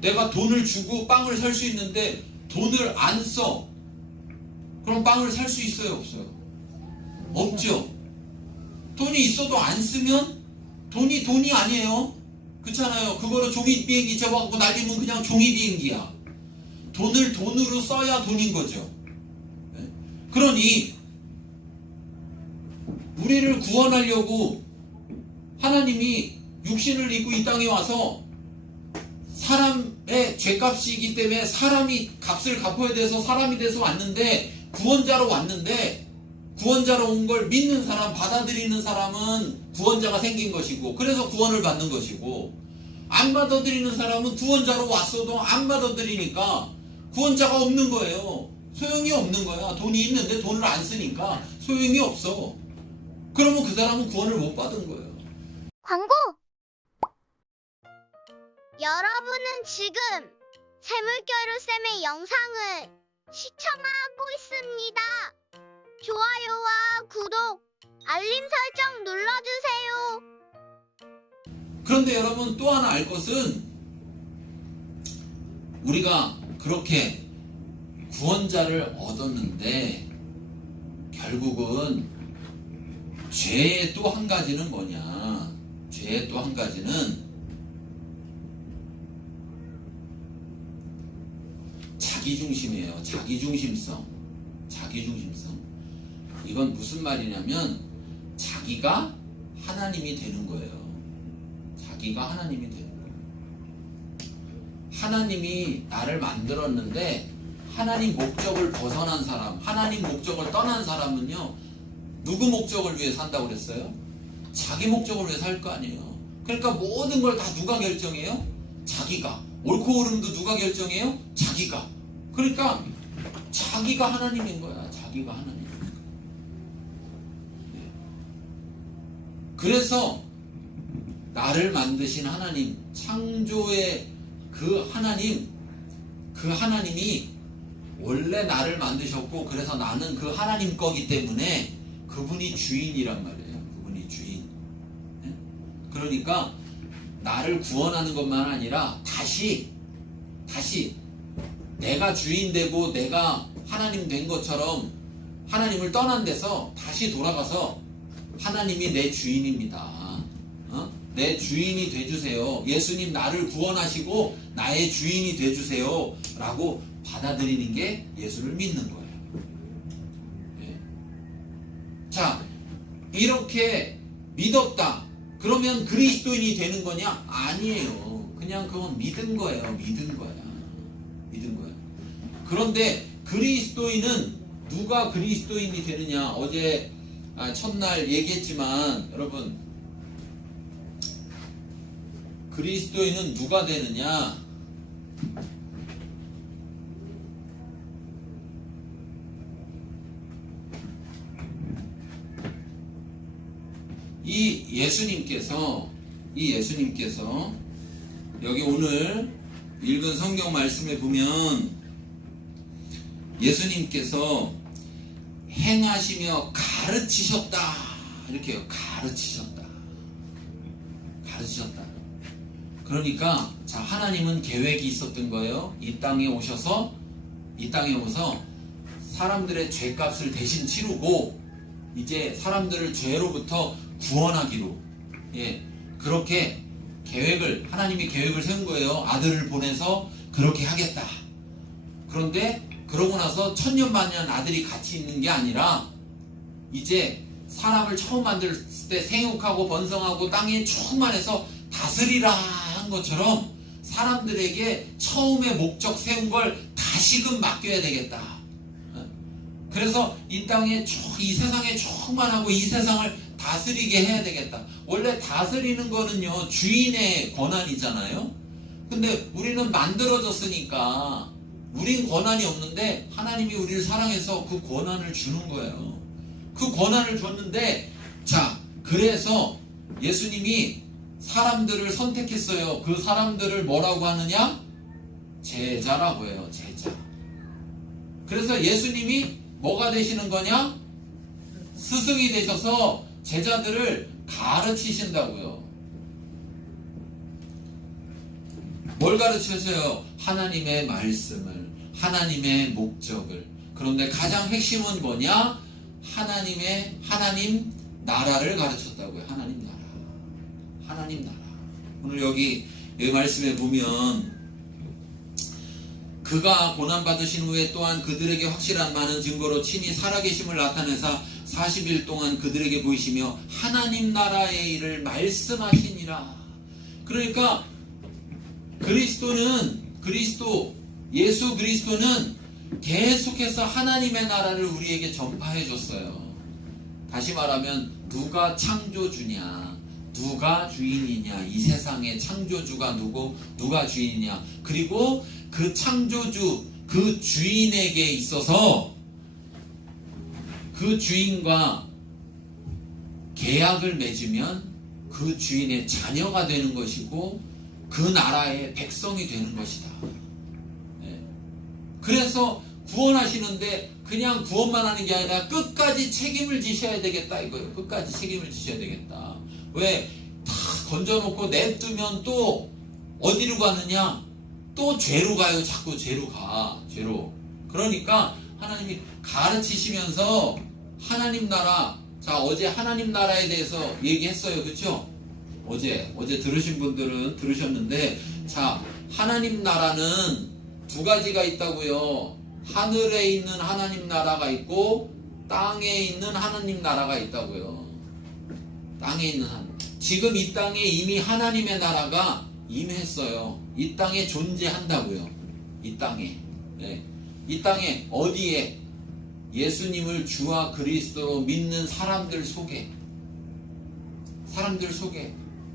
내가 돈을 주고 빵을 살 수 있는데 돈을 안 써. 그럼 빵을 살 수 있어요? 없어요? 없죠. 돈이 있어도 안 쓰면 돈이 아니에요. 그렇잖아요. 그거를 종이 비행기 접어갖고 날리면 그냥 종이 비행기야. 돈을 돈으로 써야 돈인 거죠. 그러니 우리를 구원하려고 하나님이 육신을 입고 이 땅에 와서 사람의 죄값이기 때문에 사람이 값을 갚아야 돼서 사람이 돼서 왔는데, 구원자로 왔는데, 구원자로 온 걸 믿는 사람, 받아들이는 사람은 구원자가 생긴 것이고, 그래서 구원을 받는 것이고, 안 받아들이는 사람은 구원자로 왔어도 안 받아들이니까 구원자가 없는 거예요. 소용이 없는 거야. 돈이 있는데 돈을 안 쓰니까 소용이 없어. 그러면 그 사람은 구원을 못 받은 거예요. 광고! 여러분은 지금 세물겨루쌤의 영상을 시청하고 있습니다. 좋아요와 구독, 알림 설정 눌러주세요. 그런데 여러분, 또 하나 알 것은, 우리가 그렇게 구원자를 얻었는데 결국은 죄의 또 한 가지는 뭐냐? 죄의 또 한 가지는 자기중심이에요. 자기중심성. 이건 무슨 말이냐면 자기가 하나님이 되는 거예요. 자기가 하나님이 되는 거예요. 하나님이 나를 만들었는데 하나님 목적을 벗어난 사람, 하나님 목적을 떠난 사람은요, 누구 목적을 위해 산다고 그랬어요? 자기 목적을 위해 살 거 아니에요. 그러니까 모든 걸 다 누가 결정해요? 자기가. 옳고 그름도 누가 결정해요? 자기가. 그러니까 자기가 하나님인 거야. 자기가 하나님. 그래서 나를 만드신 하나님, 창조의 그 하나님이 원래 나를 만드셨고, 그래서 나는 그 하나님 거기 때문에 그분이 주인이란 말이에요. 그분이 주인. 그러니까 나를 구원하는 것만 아니라 다시 내가 주인 되고 내가 하나님 된 것처럼 하나님을 떠난 데서 다시 돌아가서 하나님이 내 주인입니다. 내 주인이 돼주세요. 예수님 나를 구원하시고 나의 주인이 돼주세요. 라고 받아들이는 게 예수를 믿는 거예요. 자, 이렇게 믿었다. 그러면 그리스도인이 되는 거냐? 아니에요. 그냥 그건 믿은 거예요. 믿은 거야. 그런데 그리스도인은 누가 그리스도인이 되느냐? 어제 첫날 얘기했지만, 여러분, 그리스도인은 누가 되느냐? 이 예수님께서 여기 오늘 읽은 성경 말씀에 보면 예수님께서 행하시며 가르치셨다 이렇게요. 가르치셨다. 그러니까 자, 하나님은 계획이 있었던 거예요. 이 땅에 오셔서 사람들의 죄값을 대신 치르고 이제 사람들을 죄로부터 구원하기로, 그렇게 하나님이 계획을 세운 거예요. 아들을 보내서 그렇게 하겠다. 그런데 그러고 나서 천년만년 아들이 같이 있는 게 아니라 이제 사람을 처음 만들 때 생육하고 번성하고 땅에 충만해서 다스리라 한 것처럼 사람들에게 처음에 목적 세운 걸 다시금 맡겨야 되겠다. 그래서 이 땅에 이 세상에 충만하고 이 세상을 다스리게 해야 되겠다. 원래 다스리는 거는요, 주인의 권한이잖아요. 근데 우리는 만들어졌으니까 우린 권한이 없는데 하나님이 우리를 사랑해서 그 권한을 주는 거예요. 그 권한을 줬는데, 자, 그래서 예수님이 사람들을 선택했어요. 그 사람들을 뭐라고 하느냐? 제자라고 해요. 제자. 그래서 예수님이 뭐가 되시는 거냐? 스승이 되셔서 제자들을 가르치신다고요. 뭘 가르치셨어요? 하나님의 말씀을, 하나님의 목적을. 그런데 가장 핵심은 뭐냐? 하나님 나라를 가르쳤다고요. 하나님 나라. 오늘 여기 말씀에 보면 그가 고난받으신 후에 또한 그들에게 확실한 많은 증거로 친히 살아계심을 나타내사 40일 동안 그들에게 보이시며 하나님 나라의 일을 말씀하시니라. 그러니까 예수 그리스도는 계속해서 하나님의 나라를 우리에게 전파해 줬어요. 다시 말하면 누가 창조주냐, 누가 주인이냐, 이 세상의 창조주가 누가 주인이냐, 그리고 그 창조주, 그 주인에게 있어서 그 주인과 계약을 맺으면 그 주인의 자녀가 되는 것이고 그 나라의 백성이 되는 것이다. 그래서 구원하시는데 그냥 구원만 하는 게 아니라 끝까지 책임을 지셔야 되겠다 이거예요. 끝까지 책임을 지셔야 되겠다. 왜? 다 건져놓고 냅두면 또 어디로 가느냐? 또 죄로 가요. 자꾸 죄로 가. 죄로. 그러니까 하나님이 가르치시면서 하나님 나라, 자, 어제 하나님 나라에 대해서 얘기했어요. 그렇죠? 어제 들으신 분들은 들으셨는데, 자, 하나님 나라는 두 가지가 있다고요. 하늘에 있는 하나님 나라가 있고 땅에 있는 하나님 나라가 있다고요. 땅에 있는 지금 이 땅에 이미 하나님의 나라가 임했어요. 이 땅에 존재한다고요. 이 땅에. 이 땅에 어디에? 예수님을 주와 그리스도로 믿는 사람들 속에.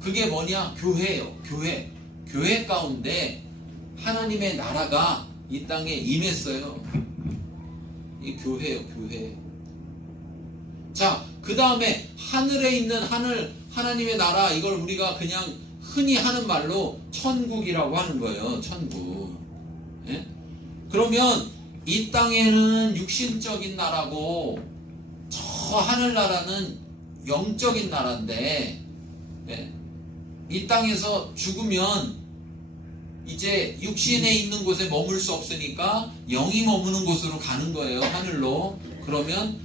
그게 뭐냐? 교회예요. 교회 가운데 하나님의 나라가 이 땅에 임했어요. 이 교회예요. 교회. 자, 그 다음에 하늘에 있는 하나님의 나라, 이걸 우리가 그냥 흔히 하는 말로 천국이라고 하는 거예요. 천국. 그러면 이 땅에는 육신적인 나라고 저 하늘나라는 영적인 나라인데, 이 땅에서 죽으면 이제 육신에 있는 곳에 머물 수 없으니까 영이 머무는 곳으로 가는 거예요. 하늘로. 그러면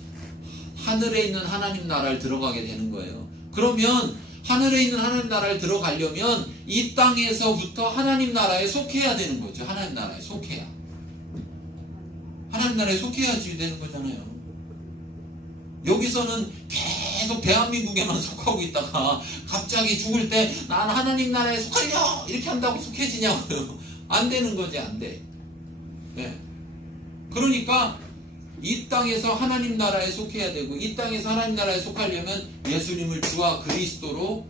하늘에 있는 하나님 나라를 들어가게 되는 거예요. 그러면 하늘에 있는 하나님 나라를 들어가려면 이 땅에서부터 하나님 나라에 속해야 되는 거죠. 하나님 나라에 속해야. 하나님 나라에 속해야지 되는 거잖아요. 여기서는 계속 대한민국에만 속하고 있다가 갑자기 죽을 때 난 하나님 나라에 속하려 이렇게 한다고 속해지냐고요. 안 되는 거지. 안 돼. 그러니까 이 땅에서 하나님 나라에 속해야 되고, 이 땅에서 하나님 나라에 속하려면 예수님을 주와 그리스도로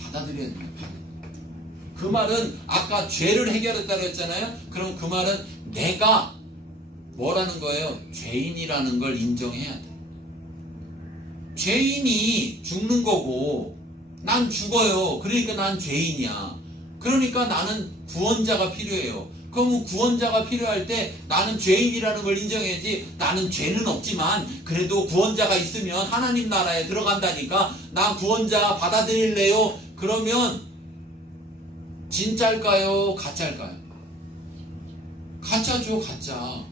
받아들여야 됩니다. 그 말은 아까 죄를 해결했다고 했잖아요. 그럼 그 말은 내가 뭐라는 거예요? 죄인이라는 걸 인정해야 돼. 죄인이 죽는 거고 난 죽어요. 그러니까 난 죄인이야. 그러니까 나는 구원자가 필요해요. 그럼 구원자가 필요할 때 나는 죄인이라는 걸 인정해야지. 나는 죄는 없지만 그래도 구원자가 있으면 하나님 나라에 들어간다니까 나 구원자 받아들일래요? 그러면 진짜일까요? 가짜일까요? 가짜죠, 가짜.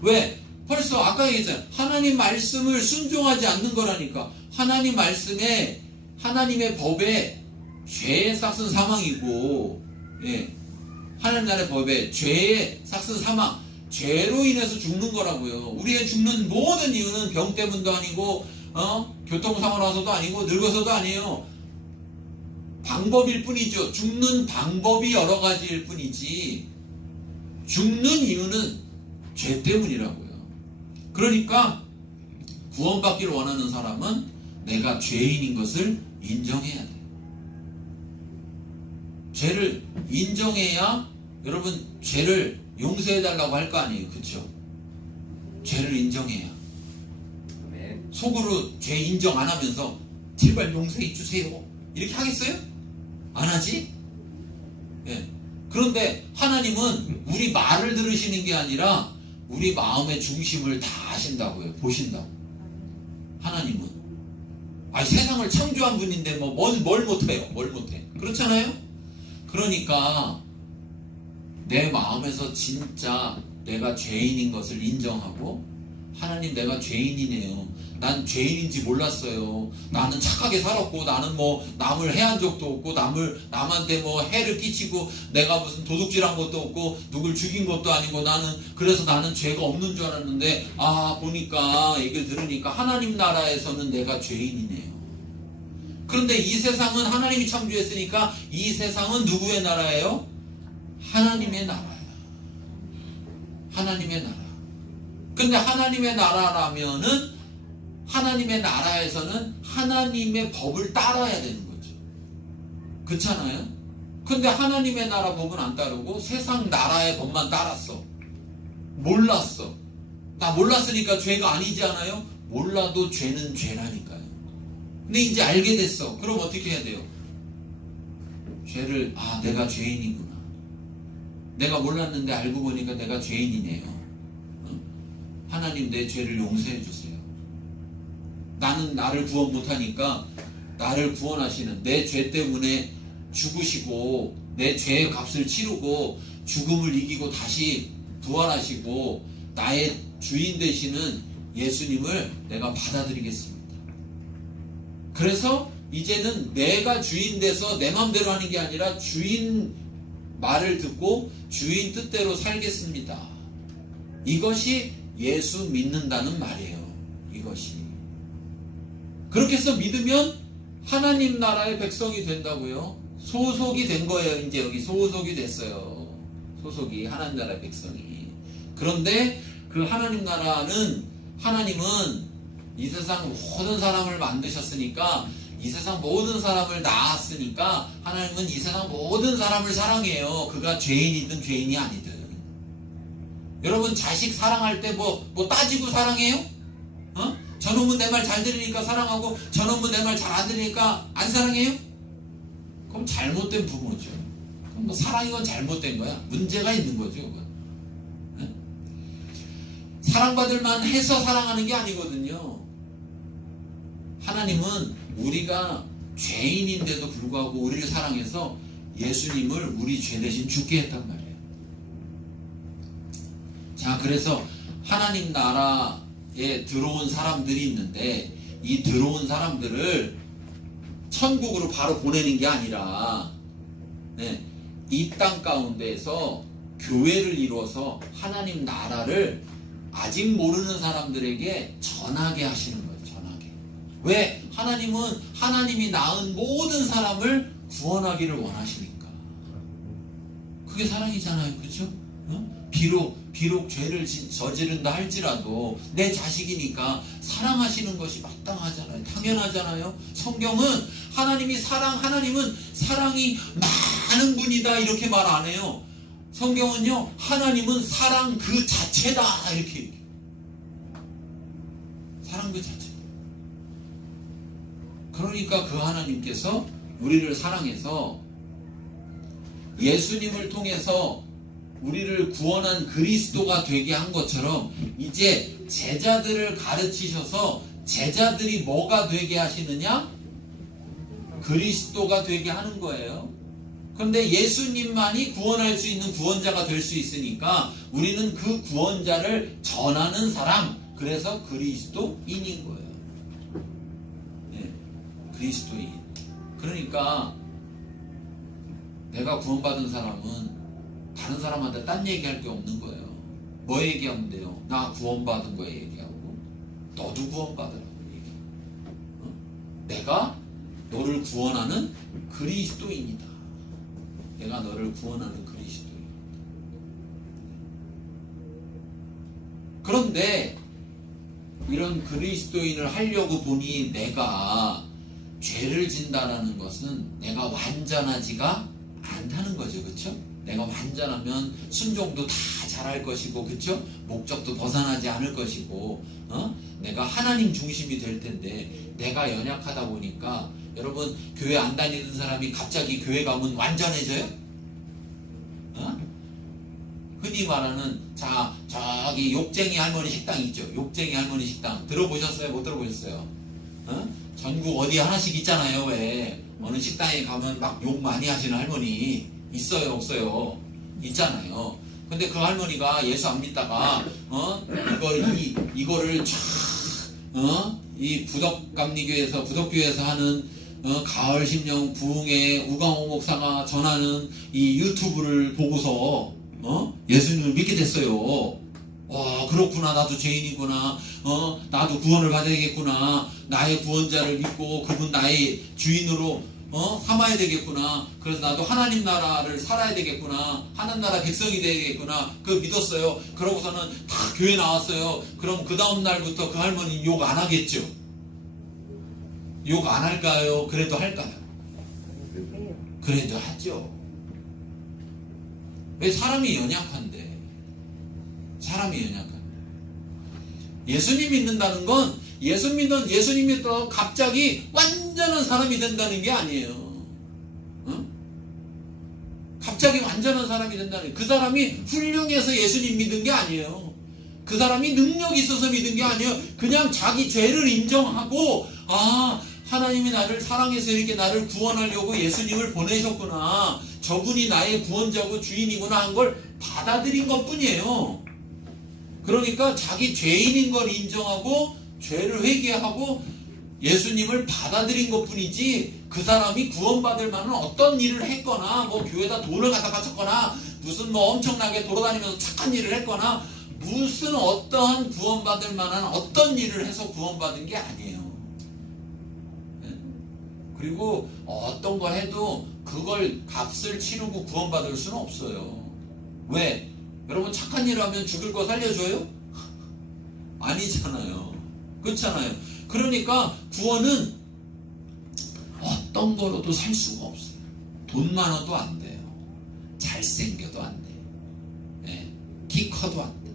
왜? 벌써 아까 얘기했잖아요. 하나님 말씀을 순종하지 않는 거라니까. 하나님 말씀에, 하나님의 법에 죄의 싹은 사망이고, 예. 하나님 나라의 법에 죄의 싹은 사망, 죄로 인해서 죽는 거라고요. 우리의 죽는 모든 이유는 병 때문도 아니고, 교통사고 나서도 아니고, 늙어서도 아니에요. 방법일 뿐이죠. 죽는 방법이 여러 가지일 뿐이지, 죽는 이유는 죄 때문이라고요. 그러니까 구원받기를 원하는 사람은 내가 죄인인 것을 인정해야 돼요. 죄를 인정해야 여러분 죄를 용서해달라고 할 거 아니에요. 그렇죠? 죄를 인정해야. 속으로 죄 인정 안 하면서 제발 용서해 주세요 이렇게 하겠어요? 안 하지? 예. 그런데 하나님은 우리 말을 들으시는 게 아니라 우리 마음의 중심을 다 아신다고요. 보신다고. 하나님은. 세상을 창조한 분인데 뭘 못해요. 뭘 못해. 그렇잖아요? 그러니까 내 마음에서 진짜 내가 죄인인 것을 인정하고, 하나님 내가 죄인이네요. 난 죄인인지 몰랐어요. 나는 착하게 살았고, 나는 남을 해한 적도 없고, 남한테 해를 끼치고, 내가 무슨 도둑질한 것도 없고, 누굴 죽인 것도 아니고, 그래서 나는 죄가 없는 줄 알았는데, 보니까, 얘기를 들으니까, 하나님 나라에서는 내가 죄인이네요. 그런데 이 세상은 하나님이 창조했으니까, 이 세상은 누구의 나라예요? 하나님의 나라예요. 하나님의 나라. 근데 하나님의 나라라면은, 하나님의 나라에서는 하나님의 법을 따라야 되는 거죠. 그렇잖아요? 근데 하나님의 나라 법은 안 따르고 세상 나라의 법만 따랐어. 몰랐어. 나 몰랐으니까 죄가 아니지 않아요? 몰라도 죄는 죄라니까요. 근데 이제 알게 됐어. 그럼 어떻게 해야 돼요? 죄를, 내가 죄인이구나. 내가 몰랐는데 알고 보니까 내가 죄인이네요. 하나님 내 죄를 용서해 주세요. 나는 나를 구원 못하니까 나를 구원하시는, 내 죄 때문에 죽으시고 내 죄의 값을 치르고 죽음을 이기고 다시 부활하시고 나의 주인 되시는 예수님을 내가 받아들이겠습니다. 그래서 이제는 내가 주인 돼서 내 맘대로 하는 게 아니라 주인 말을 듣고 주인 뜻대로 살겠습니다. 이것이 예수 믿는다는 말이에요. 이것이. 그렇게 해서 믿으면 하나님 나라의 백성이 된다고요. 소속이 된 거예요. 이제 여기 소속이 됐어요. 소속이 하나님 나라의 백성이. 그런데 그 하나님 나라는, 하나님은 이 세상 모든 사람을 만드셨으니까, 이 세상 모든 사람을 낳았으니까 하나님은 이 세상 모든 사람을 사랑해요. 그가 죄인이든 죄인이 아니든. 여러분 자식 사랑할 때 따지고 사랑해요? 저놈은 내 말 잘 들으니까 사랑하고 저놈은 내 말 잘 안 들으니까 안 사랑해요? 그럼 잘못된 부모죠. 그럼 사랑이건 잘못된 거야. 문제가 있는 거죠. 그건. 사랑받을 만 해서 사랑하는 게 아니거든요. 하나님은 우리가 죄인인데도 불구하고 우리를 사랑해서 예수님을 우리 죄 대신 죽게 했단 말이에요. 자, 그래서 하나님 나라에 들어온 사람들이 있는데, 이 들어온 사람들을 천국으로 바로 보내는 게 아니라 이 땅 가운데에서 교회를 이루어서 하나님 나라를 아직 모르는 사람들에게 전하게 하시는 거예요. 전하게. 왜? 하나님은 하나님이 낳은 모든 사람을 구원하기를 원하시니까. 그게 사랑이잖아요. 그렇죠? 비록 죄를 저지른다 할지라도 내 자식이니까 사랑하시는 것이 마땅하잖아요. 당연하잖아요. 성경은 하나님은 사랑이 많은 분이다 이렇게 말 안 해요. 성경은요, 하나님은 사랑 그 자체다 이렇게 얘기해요. 사랑 그 자체. 그러니까 그 하나님께서 우리를 사랑해서 예수님을 통해서 우리를 구원한 그리스도가 되게 한 것처럼 이제 제자들을 가르치셔서 제자들이 뭐가 되게 하시느냐? 그리스도가 되게 하는 거예요. 그런데 예수님만이 구원할 수 있는 구원자가 될 수 있으니까 우리는 그 구원자를 전하는 사람, 그래서 그리스도인인 거예요. 네, 그리스도인. 그러니까 내가 구원받은 사람은 다른 사람한테 딴 얘기할 게 없는 거예요. 뭐 얘기하면 돼요? 나 구원받은 거 얘기하고 너도 구원받으라고 얘기해. 내가 너를 구원하는 그리스도인이다. 내가 너를 구원하는 그리스도인. 그런데 이런 그리스도인을 하려고 보니 내가 죄를 진다라는 것은 내가 완전하지가 않다는 거죠. 그렇죠? 내가 완전하면 순종도 다 잘할 것이고, 그렇죠? 목적도 벗어나지 않을 것이고, 내가 하나님 중심이 될 텐데 내가 연약하다 보니까, 여러분 교회 안 다니는 사람이 갑자기 교회 가면 완전해져요? 흔히 말하는 저기 욕쟁이 할머니 식당 있죠. 욕쟁이 할머니 식당 들어보셨어요? 못 들어보셨어요? 전국 어디 하나씩 있잖아요. 왜 어느 식당에 가면 막 욕 많이 하시는 할머니 있어요? 없어요? 있잖아요. 근데 그 할머니가 예수 안 믿다가 이거를 이 부덕감리교회에서 부덕교회에서 하는 가을 심령 부흥회 우강호 목사가 전하는 이 유튜브를 보고서 예수님을 믿게 됐어요. 와, 그렇구나. 나도 죄인이구나. 나도 구원을 받아야겠구나. 나의 구원자를 믿고 그분 나의 주인으로 삼아야 되겠구나. 그래서 나도 하나님 나라를 살아야 되겠구나. 하나님 나라 백성이 되겠구나. 그거 믿었어요. 그러고서는 다 교회 나왔어요. 그럼 그 다음 날부터 그 할머니 욕 안 하겠죠? 욕 안 할까요? 그래도 할까요? 그래도 하죠. 왜? 사람이 연약한데. 사람이 연약한데. 예수님 믿는다는 건 예수님 믿다가 갑자기 완전한 사람이 된다는 게 아니에요. 갑자기 완전한 사람이 된다는 게, 그 사람이 훌륭해서 예수님 믿은 게 아니에요. 그 사람이 능력이 있어서 믿은 게 아니에요. 그냥 자기 죄를 인정하고, 하나님이 나를 사랑해서 이렇게 나를 구원하려고 예수님을 보내셨구나. 저분이 나의 구원자고 주인이구나 한 걸 받아들인 것 뿐이에요. 그러니까 자기 죄인인 걸 인정하고 죄를 회개하고 예수님을 받아들인 것 뿐이지, 그 사람이 구원받을 만한 어떤 일을 했거나 뭐 교회에다 돈을 갖다 바쳤거나 무슨 뭐 엄청나게 돌아다니면서 착한 일을 했거나 무슨 어떠한 구원받을 만한 어떤 일을 해서 구원받은 게 아니에요. 그리고 어떤 걸 해도 그걸 값을 치르고 구원받을 수는 없어요. 왜? 여러분 착한 일을 하면 죽을 거 살려줘요? 아니잖아요. 그렇잖아요. 그러니까 구원은 어떤 거로도 살 수가 없어요. 돈 많아도 안 돼요. 잘생겨도 안 돼요. 네. 키 커도 안 돼요.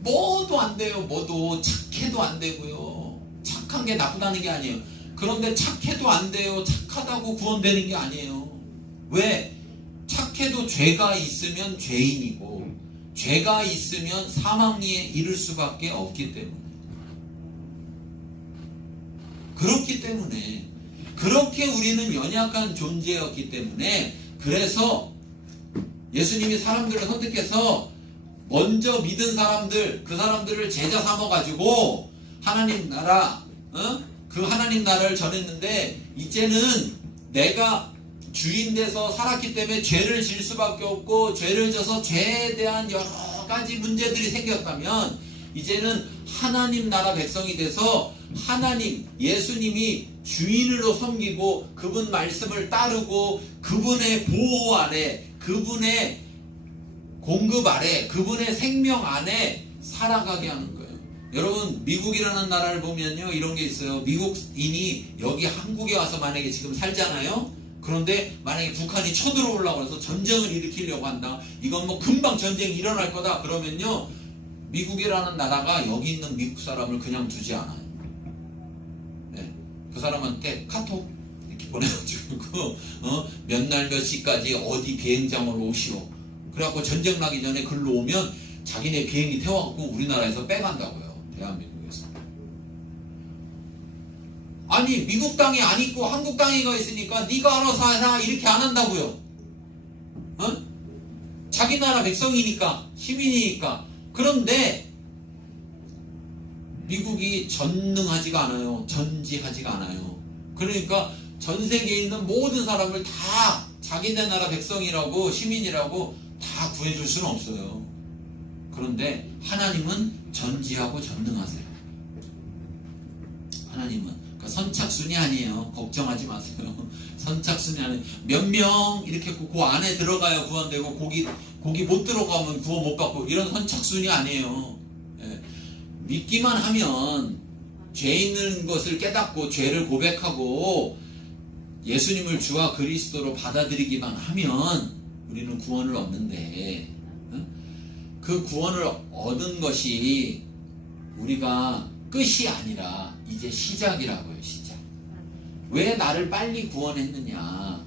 뭐도 안 돼요. 뭐도 착해도 안 되고요. 착한 게 나쁘다는 게 아니에요. 그런데 착해도 안 돼요. 착하다고 구원되는 게 아니에요. 왜? 착해도 죄가 있으면 죄인이고 죄가 있으면 사망에 이를 수밖에 없기 때문에, 그렇기 때문에 그렇게 우리는 연약한 존재였기 때문에, 그래서 예수님이 사람들을 선택해서 먼저 믿은 사람들, 그 사람들을 제자 삼아가지고 하나님 나라, 그 하나님 나라를 전했는데, 이제는 내가 주인 돼서 살았기 때문에 죄를 질 수밖에 없고, 죄를 져서 죄에 대한 여러 가지 문제들이 생겼다면, 이제는 하나님 나라 백성이 돼서 하나님, 예수님이 주인으로 섬기고 그분 말씀을 따르고 그분의 보호 아래, 그분의 공급 아래, 그분의 생명 안에 살아가게 하는 거예요. 여러분, 미국이라는 나라를 보면요, 이런 게 있어요. 미국인이 여기 한국에 와서 만약에 지금 살잖아요. 그런데 만약에 북한이 쳐들어오려고 해서 전쟁을 일으키려고 한다. 이건 뭐 금방 전쟁이 일어날 거다. 그러면요, 미국이라는 나라가 여기 있는 미국 사람을 그냥 두지 않아요. 네. 그 사람한테 카톡 이렇게 보내가지고 몇 날 몇 시까지 어디 비행장으로 오시오. 그래갖고 전쟁 나기 전에 글로 오면 자기네 비행기 태워갖고 우리나라에서 빼간다고요. 대한민국에서. 아니 미국 땅에 안 있고 한국 땅에가 있으니까 네가 알아서 해라 이렇게 안 한다고요. 자기 나라 백성이니까, 시민이니까. 그런데 미국이 전능하지가 않아요. 전지하지가 않아요. 그러니까 전 세계에 있는 모든 사람을 다 자기네 나라 백성이라고, 시민이라고 다 구해줄 수는 없어요. 그런데 하나님은 전지하고 전능하세요. 하나님은 선착순이 아니에요. 걱정하지 마세요. 선착순이 아니에요. 몇 명 이렇게 그 안에 들어가야 구원되고 거기 못 들어가면 구원 못 받고 이런 선착순이 아니에요. 예. 믿기만 하면 죄 있는 것을 깨닫고 죄를 고백하고 예수님을 주와 그리스도로 받아들이기만 하면 우리는 구원을 얻는데, 그 구원을 얻은 것이 우리가 끝이 아니라 이제 시작이라고요. 시작. 왜 나를 빨리 구원했느냐?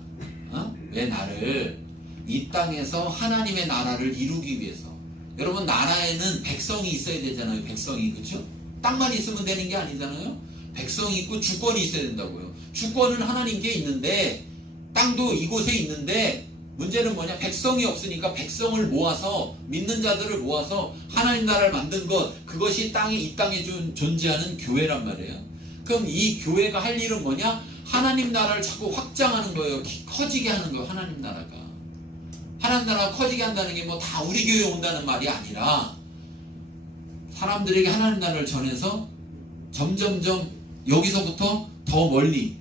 왜 나를 이 땅에서 하나님의 나라를 이루기 위해서. 여러분, 나라에는 백성이 있어야 되잖아요. 백성이. 그렇죠? 땅만 있으면 되는 게 아니잖아요. 백성이 있고 주권이 있어야 된다고요. 주권은 하나님께 있는데, 땅도 이곳에 있는데, 문제는 뭐냐? 백성이 없으니까 백성을 모아서, 믿는 자들을 모아서 하나님 나라를 만든 것, 그것이 이 땅에 존재하는 교회란 말이에요. 그럼 이 교회가 할 일은 뭐냐? 하나님 나라를 자꾸 확장하는 거예요. 커지게 하는 거예요. 하나님 나라가. 하나님 나라가 커지게 한다는 게 뭐 다 우리 교회에 온다는 말이 아니라, 사람들에게 하나님 나라를 전해서 점점점 여기서부터 더 멀리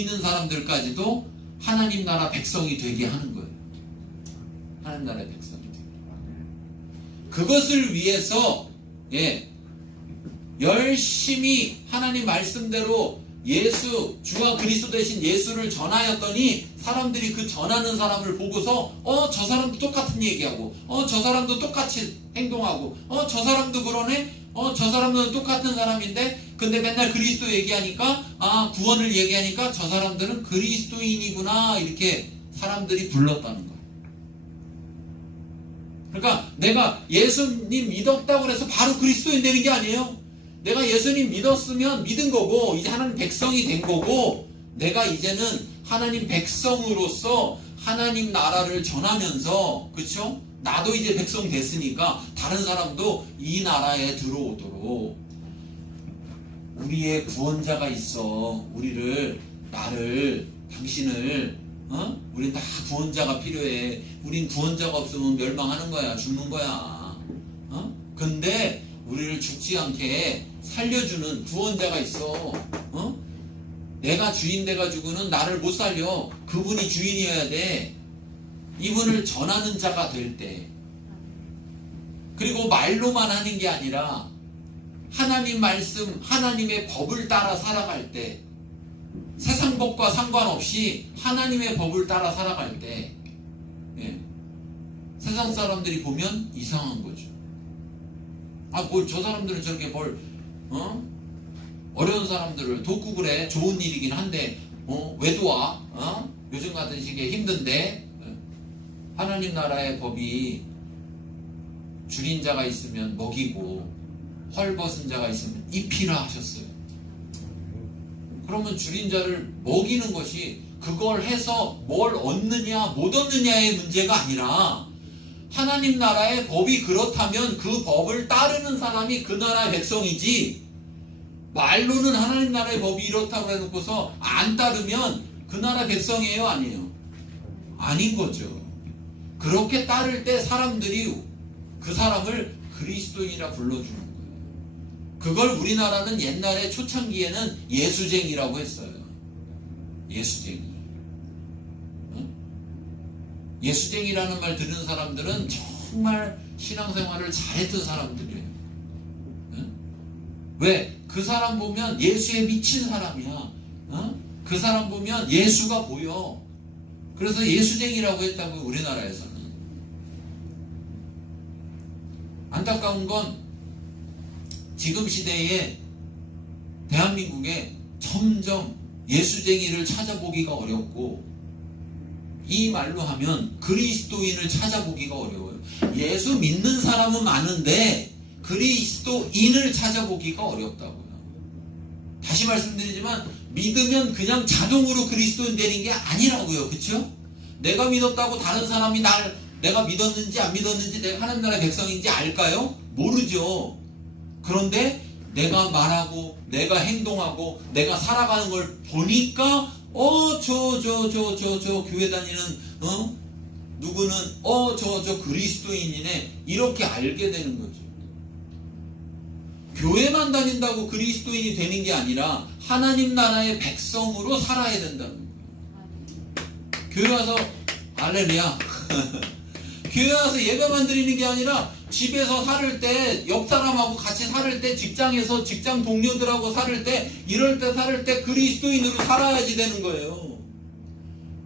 있는 사람들까지도 하나님 나라 백성이 되게 하는 거예요. 하나님 나라의 백성이 되게. 그것을 위해서 열심히 하나님 말씀대로 주와 그리스도 대신 예수를 전하였더니 사람들이 그 전하는 사람을 보고서 저 사람도 똑같은 얘기하고 저 사람도 똑같이 행동하고 저 사람도 그러네, 저 사람도 똑같은 사람인데 근데 맨날 그리스도 얘기하니까 구원을 얘기하니까 저 사람들은 그리스도인이구나, 이렇게 사람들이 불렀다는 거예요. 그러니까 내가 예수님 믿었다고 해서 바로 그리스도인 되는 게 아니에요. 내가 예수님 믿었으면 믿은 거고 이제 하나님 백성이 된 거고, 내가 이제는 하나님 백성으로서 하나님 나라를 전하면서, 그렇죠? 나도 이제 백성이 됐으니까 다른 사람도 이 나라에 들어오도록 우리의 구원자가 있어. 나를, 당신을, 우린 다 구원자가 필요해. 우린 구원자가 없으면 멸망하는 거야. 죽는 거야. 근데 우리를 죽지 않게 살려주는 구원자가 있어. 내가 주인 돼가지고는 나를 못 살려. 그분이 주인이어야 돼. 이분을 전하는 자가 될 때, 그리고 말로만 하는 게 아니라 하나님 말씀, 하나님의 법을 따라 살아갈 때, 세상 법과 상관없이 하나님의 법을 따라 살아갈 때, 세상 사람들이 보면 이상한 거죠. 저 사람들은 저렇게 어려운 사람들을 돕고 그래. 좋은 일이긴 한데, 왜 도와? 요즘 같은 시기에 힘든데. 하나님 나라의 법이 줄인 자가 있으면 먹이고 헐벗은 자가 있으면 입히라 하셨어요. 그러면 줄인 자를 먹이는 것이 그걸 해서 뭘 얻느냐 못 얻느냐의 문제가 아니라, 하나님 나라의 법이 그렇다면 그 법을 따르는 사람이 그 나라의 백성이지, 말로는 하나님 나라의 법이 이렇다고 해놓고서 안 따르면 그 나라 백성이에요, 아니에요? 아닌 거죠. 그렇게 따를 때 사람들이 그 사람을 그리스도인이라 불러주는 거예요. 그걸 우리나라는 옛날에 초창기에는 예수쟁이라고 했어요. 예수쟁이. 예수쟁이라는 말 들은 사람들은 정말 신앙생활을 잘했던 사람들이에요. 왜? 그 사람 보면 예수에 미친 사람이야. 그 사람 보면 예수가 보여. 그래서 예수쟁이라고 했다고 우리나라에서는. 안타까운 건 지금 시대에 대한민국에 점점 예수쟁이를 찾아보기가 어렵고, 이 말로 하면 그리스도인을 찾아보기가 어려워요. 예수 믿는 사람은 많은데 그리스도인을 찾아보기가 어렵다고요. 다시 말씀드리지만 믿으면 그냥 자동으로 그리스도인 되는 게 아니라고요. 그렇죠? 내가 믿었다고 다른 사람이 내가 믿었는지 안 믿었는지, 내가 하나님 나라의 백성인지 알까요? 모르죠. 그런데 내가 말하고 내가 행동하고 내가 살아가는 걸 보니까 저 교회 다니는 누구는 저 그리스도인이네, 이렇게 알게 되는 거죠. 교회만 다닌다고 그리스도인이 되는 게 아니라 하나님 나라의 백성으로 살아야 된다는 거예요. 교회 와서 할렐루야 교회 와서 예배만 드리는 게 아니라 집에서 살을 때, 옆 사람하고 같이 살을 때, 직장에서 직장 동료들하고 살을 때, 이럴 때 살을 때 그리스도인으로 살아야지 되는 거예요.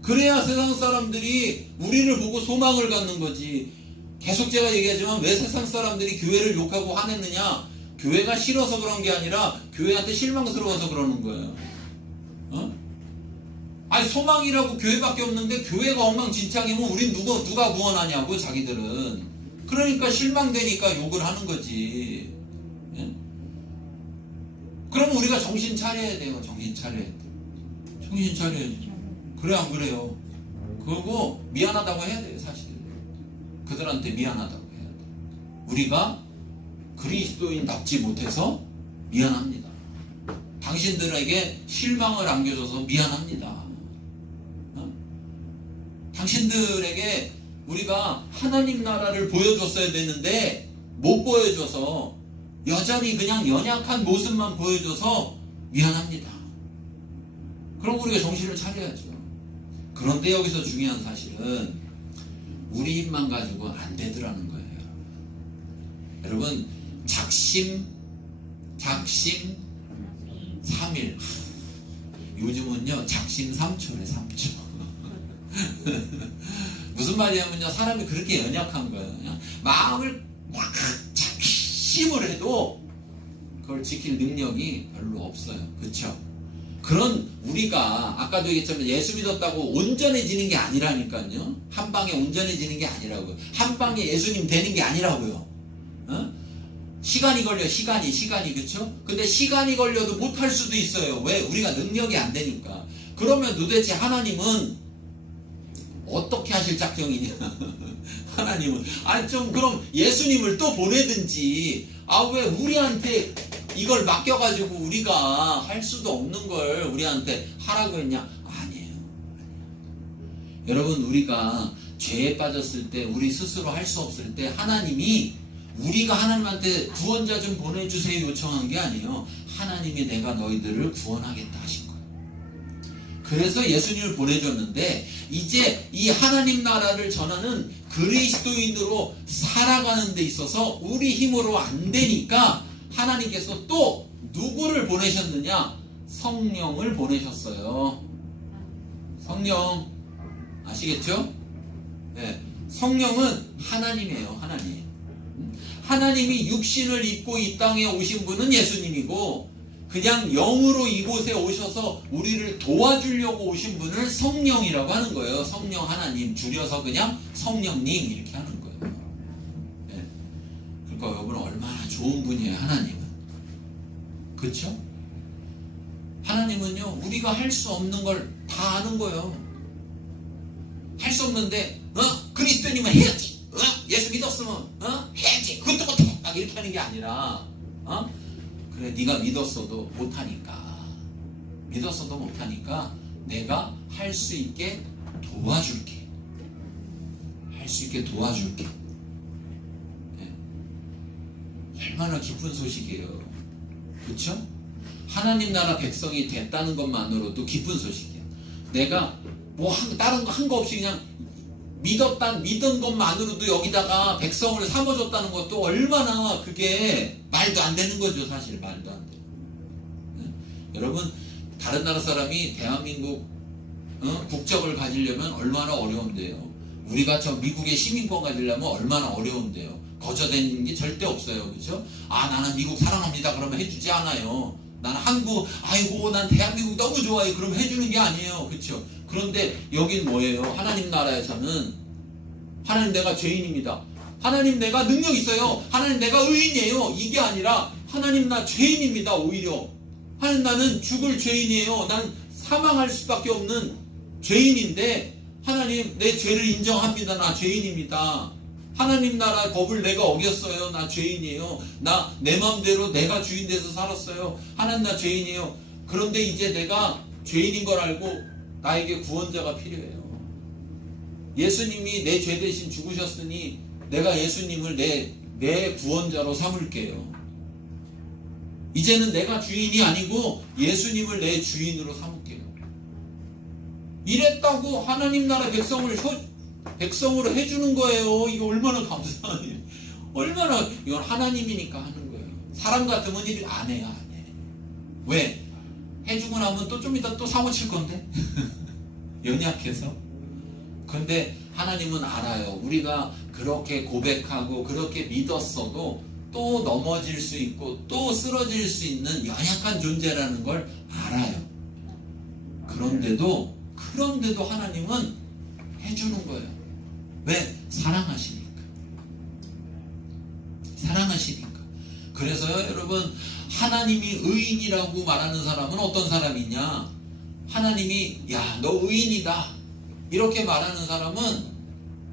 그래야 세상 사람들이 우리를 보고 소망을 갖는 거지. 계속 제가 얘기하지만 왜 세상 사람들이 교회를 욕하고 화냈느냐? 교회가 싫어서 그런 게 아니라 교회한테 실망스러워서 그러는 거예요. 아니, 소망이라고 교회밖에 없는데 교회가 엉망진창이면 우린 누가 구원하냐고, 자기들은. 그러니까 실망되니까 욕을 하는 거지. 예? 그럼 우리가 정신 차려야 돼요. 정신 차려야 돼. 정신 차려야죠. 그래 안 그래요? 그리고 미안하다고 해야 돼요. 사실 그들한테 미안하다고 해야 돼. 우리가 그리스도인답지 못해서 미안합니다. 당신들에게 실망을 안겨줘서 미안합니다. 당신들에게 우리가 하나님 나라를 보여줬어야 되는데 못 보여줘서 여전히 그냥 연약한 모습만 보여줘서 미안합니다. 그럼 우리가 정신을 차려야죠. 그런데 여기서 중요한 사실은 우리 힘만 가지고 안 되더라는 거예요. 여러분, 작심 3일. 요즘은요 작심 3초래. 3초. 무슨 말이냐면요, 사람이 그렇게 연약한 거예요. 그냥 마음을 꽉 작심을 해도 그걸 지킬 능력이 별로 없어요. 그렇죠? 그런 우리가 아까도 얘기했지만 예수 믿었다고 온전해지는 게 아니라니까요. 한 방에 온전해지는 게 아니라고요. 한 방에 예수님 되는 게 아니라고요. 시간이 걸려. 시간이. 그렇죠? 근데 시간이 걸려도 못할 수도 있어요. 왜? 우리가 능력이 안 되니까. 그러면 도대체 하나님은 어떻게 하실 작정이냐? 하나님은 그럼 예수님을 또 보내든지, 왜 우리한테 이걸 맡겨가지고 우리가 할 수도 없는 걸 우리한테 하라고 했냐? 아니에요. 여러분, 우리가 죄에 빠졌을 때, 우리 스스로 할 수 없을 때 하나님이 우리가 하나님한테 구원자 좀 보내주세요 요청한 게 아니에요. 하나님이 내가 너희들을 구원하겠다 하신 거예요. 그래서 예수님을 보내줬는데, 이제 이 하나님 나라를 전하는 그리스도인으로 살아가는 데 있어서 우리 힘으로 안 되니까 하나님께서 또 누구를 보내셨느냐? 성령을 보내셨어요. 성령 아시겠죠? 네. 성령은 하나님이에요. 하나님이 육신을 입고 이 땅에 오신 분은 예수님이고, 그냥 영으로 이곳에 오셔서 우리를 도와주려고 오신 분을 성령이라고 하는 거예요. 성령 하나님, 줄여서 그냥 성령님 이렇게 하는 거예요. 네. 그러니까 여러분, 얼마나 좋은 분이에요, 하나님은. 그렇죠? 하나님은요, 우리가 할 수 없는 걸 다 아는 거예요. 할 수 없는데 그리스도님은 해야지. 예수 믿었으면 해야지. 그것도 못해. 막 이렇게 하는 게 아니라 그래, 네가 믿었어도 못하니까 내가 할 수 있게 도와줄게. 네. 얼마나 기쁜 소식이에요. 그렇죠? 하나님 나라 백성이 됐다는 것만으로도 기쁜 소식이야. 내가 다른 거 한 거 없이 그냥 믿은 것만으로도 여기다가 백성을 삼아줬다는 것도 얼마나 그게 말도 안 되는 거죠. 사실 말도 안 돼요. 네? 여러분, 다른 나라 사람이 대한민국 국적을 가지려면 얼마나 어려운데요. 우리가 저 미국의 시민권 가지려면 얼마나 어려운데요. 거저되는 게 절대 없어요. 그렇죠? 아, 나는 미국 사랑합니다. 그러면 해주지 않아요. 나는 한국, 아이고, 난 대한민국 너무 좋아해. 그러면 해주는 게 아니에요. 그렇죠? 그런데 여긴 뭐예요? 하나님 나라에서는 하나님 내가 죄인입니다. 하나님 내가 능력 있어요. 하나님 내가 의인이에요. 이게 아니라 하나님 나 죄인입니다. 오히려 하나님 나는 죽을 죄인이에요. 난 사망할 수밖에 없는 죄인인데 하나님 내 죄를 인정합니다. 나 죄인입니다. 하나님 나라 법을 내가 어겼어요. 나 죄인이에요. 나 내 마음대로 내가 주인 돼서 살았어요. 하나님 나 죄인이에요. 그런데 이제 내가 죄인인 걸 알고 나에게 구원자가 필요해요. 예수님이 내 죄 대신 죽으셨으니 내가 예수님을 내 구원자로 삼을게요. 이제는 내가 주인이 아니고 예수님을 내 주인으로 삼을게요. 이랬다고 하나님 나라 백성으로 해주는 거예요. 이게 얼마나 감사한 일. 얼마나, 이건 하나님이니까 하는 거예요. 사람 같으면 일 안 해요, 안 해. 왜? 해주고 나면 또 좀 이따 또 사고칠 건데? 연약해서. 근데 하나님은 알아요. 우리가 그렇게 고백하고 그렇게 믿었어도 또 넘어질 수 있고 또 쓰러질 수 있는 연약한 존재라는 걸 알아요. 그런데도 하나님은 해주는 거예요. 왜? 사랑하시니까. 사랑하시니까. 그래서요, 여러분, 하나님이 의인이라고 말하는 사람은 어떤 사람이냐? 하나님이 야, 너 의인이다 이렇게 말하는 사람은,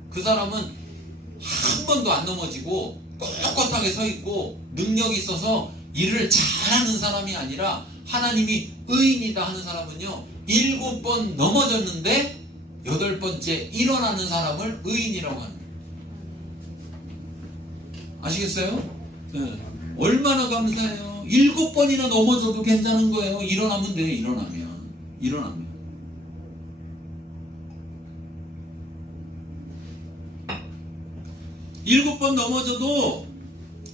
그 사람은 한 번도 안 넘어지고 꼿꼿하게 서 있고 능력이 있어서 일을 잘하는 사람이 아니라, 하나님이 의인이다 하는 사람은요, 7번 넘어졌는데 8번째 일어나는 사람을 의인이라고 하는 거예요. 아시겠어요? 네. 얼마나 감사해요. 7번이나 넘어져도 괜찮은 거예요. 일어나면 돼요. 일어나면 7번 넘어져도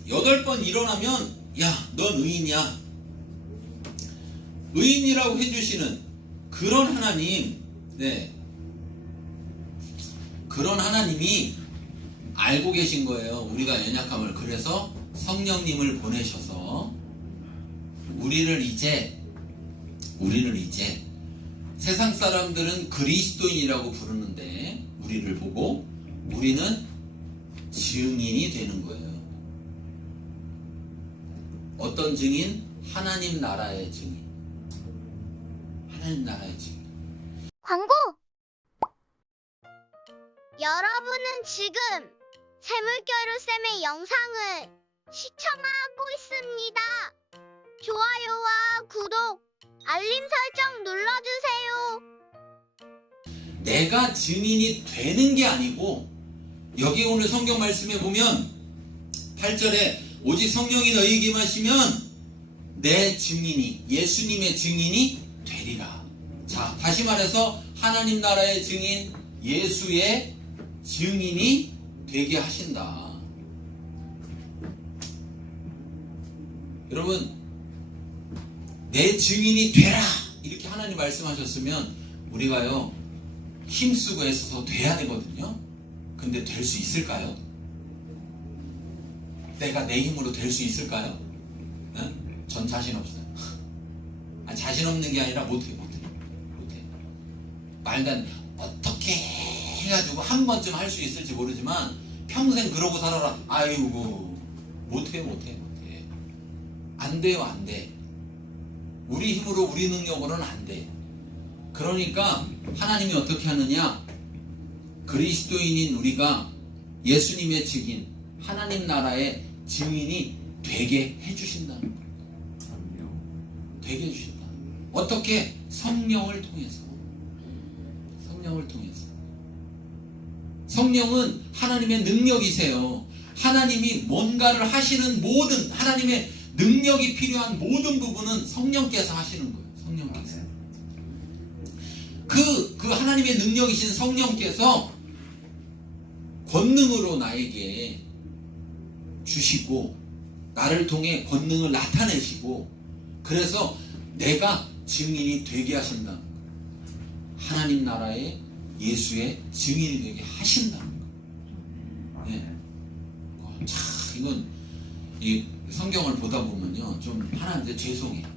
8번 일어나면 야, 넌 의인이야. 의인이라고 해주시는 그런 하나님, 네, 그런 하나님이 알고 계신 거예요. 우리가 연약함을. 그래서 성령님을 보내셔서 우리를 이제 세상 사람들은 그리스도인이라고 부르는데 우리를 보고 우리는 증인이 되는 거예요. 어떤 증인? 하나님 나라의 증인. 하나님 나라의 증인. 광고! 여러분은 지금 세물겨루쌤의 영상을 시청하고 있습니다. 좋아요와 구독, 알림 설정 눌러주세요. 내가 증인이 되는 게 아니고, 여기 오늘 성경 말씀에 보면 8절에 오직 성령이 너희에게 임하시면 내 증인이, 예수님의 증인이 되리라. 자, 다시 말해서 하나님 나라의 증인, 예수의 증인이 되게 하신다. 여러분, 내 증인이 되라 이렇게 하나님 말씀하셨으면 우리가요 힘쓰고 애써서 돼야 되거든요. 근데 될 수 있을까요? 내가 내 힘으로 될 수 있을까요? 네? 전 자신 없어요. 자신 없는 게 아니라 못해. 말단 어떻게 해가지고 한 번쯤 할 수 있을지 모르지만 평생 그러고 살아라. 아이고, 못해. 안 돼요, 안 돼. 우리 힘으로, 우리 능력으로는 안 돼. 그러니까 하나님이 어떻게 하느냐? 그리스도인인 우리가 예수님의 증인, 하나님 나라의 증인이 되게 해주신다는 거예요. 되게 해주신다. 어떻게? 성령을 통해서. 성령은 하나님의 능력이세요. 하나님이 뭔가를 하시는 모든, 하나님의 능력이 필요한 모든 부분은 성령께서 하시는 거예요. 성령께서. 그 하나님의 능력이신 성령께서 권능으로 나에게 주시고, 나를 통해 권능을 나타내시고, 그래서 내가 증인이 되게 하신다. 하나님 나라의 예수의 증인이 되게 하신다는 거. 네. 참 이건 이 성경을 보다 보면요 좀 하나님한테 죄송해요.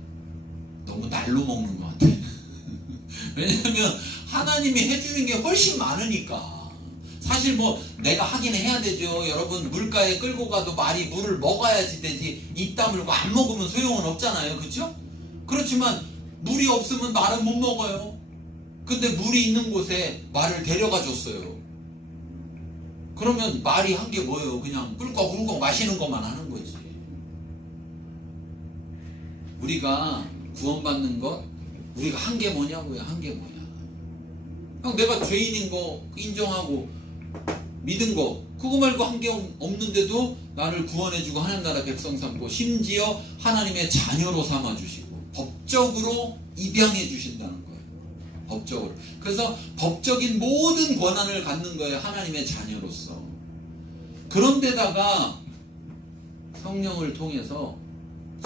너무 날로 먹는 것 같아. 왜냐하면 하나님이 해주는 게 훨씬 많으니까. 사실 뭐 내가 하긴 해야 되죠. 여러분 물가에 끌고 가도 말이 물을 먹어야지 되지. 입 다물고 안 먹으면 소용은 없잖아요. 그렇죠? 그렇지만 물이 없으면 말은 못 먹어요. 근데 물이 있는 곳에 말을 데려가 줬어요. 그러면 말이 한 게 뭐예요? 그냥 꿀꺽꿀꺽 마시는 것만 하는 거지. 우리가 구원받는 것, 우리가 한 게 뭐냐고요? 한 게 뭐냐? 그냥 내가 죄인인 거 인정하고 믿은 거 그거 말고 한 게 없는데도 나를 구원해주고 하나님 나라 백성 삼고 심지어 하나님의 자녀로 삼아주시고 법적으로 입양해 주신다는 거예요. 법적으로. 그래서 법적인 모든 권한을 갖는 거예요. 하나님의 자녀로서. 그런데다가 성령을 통해서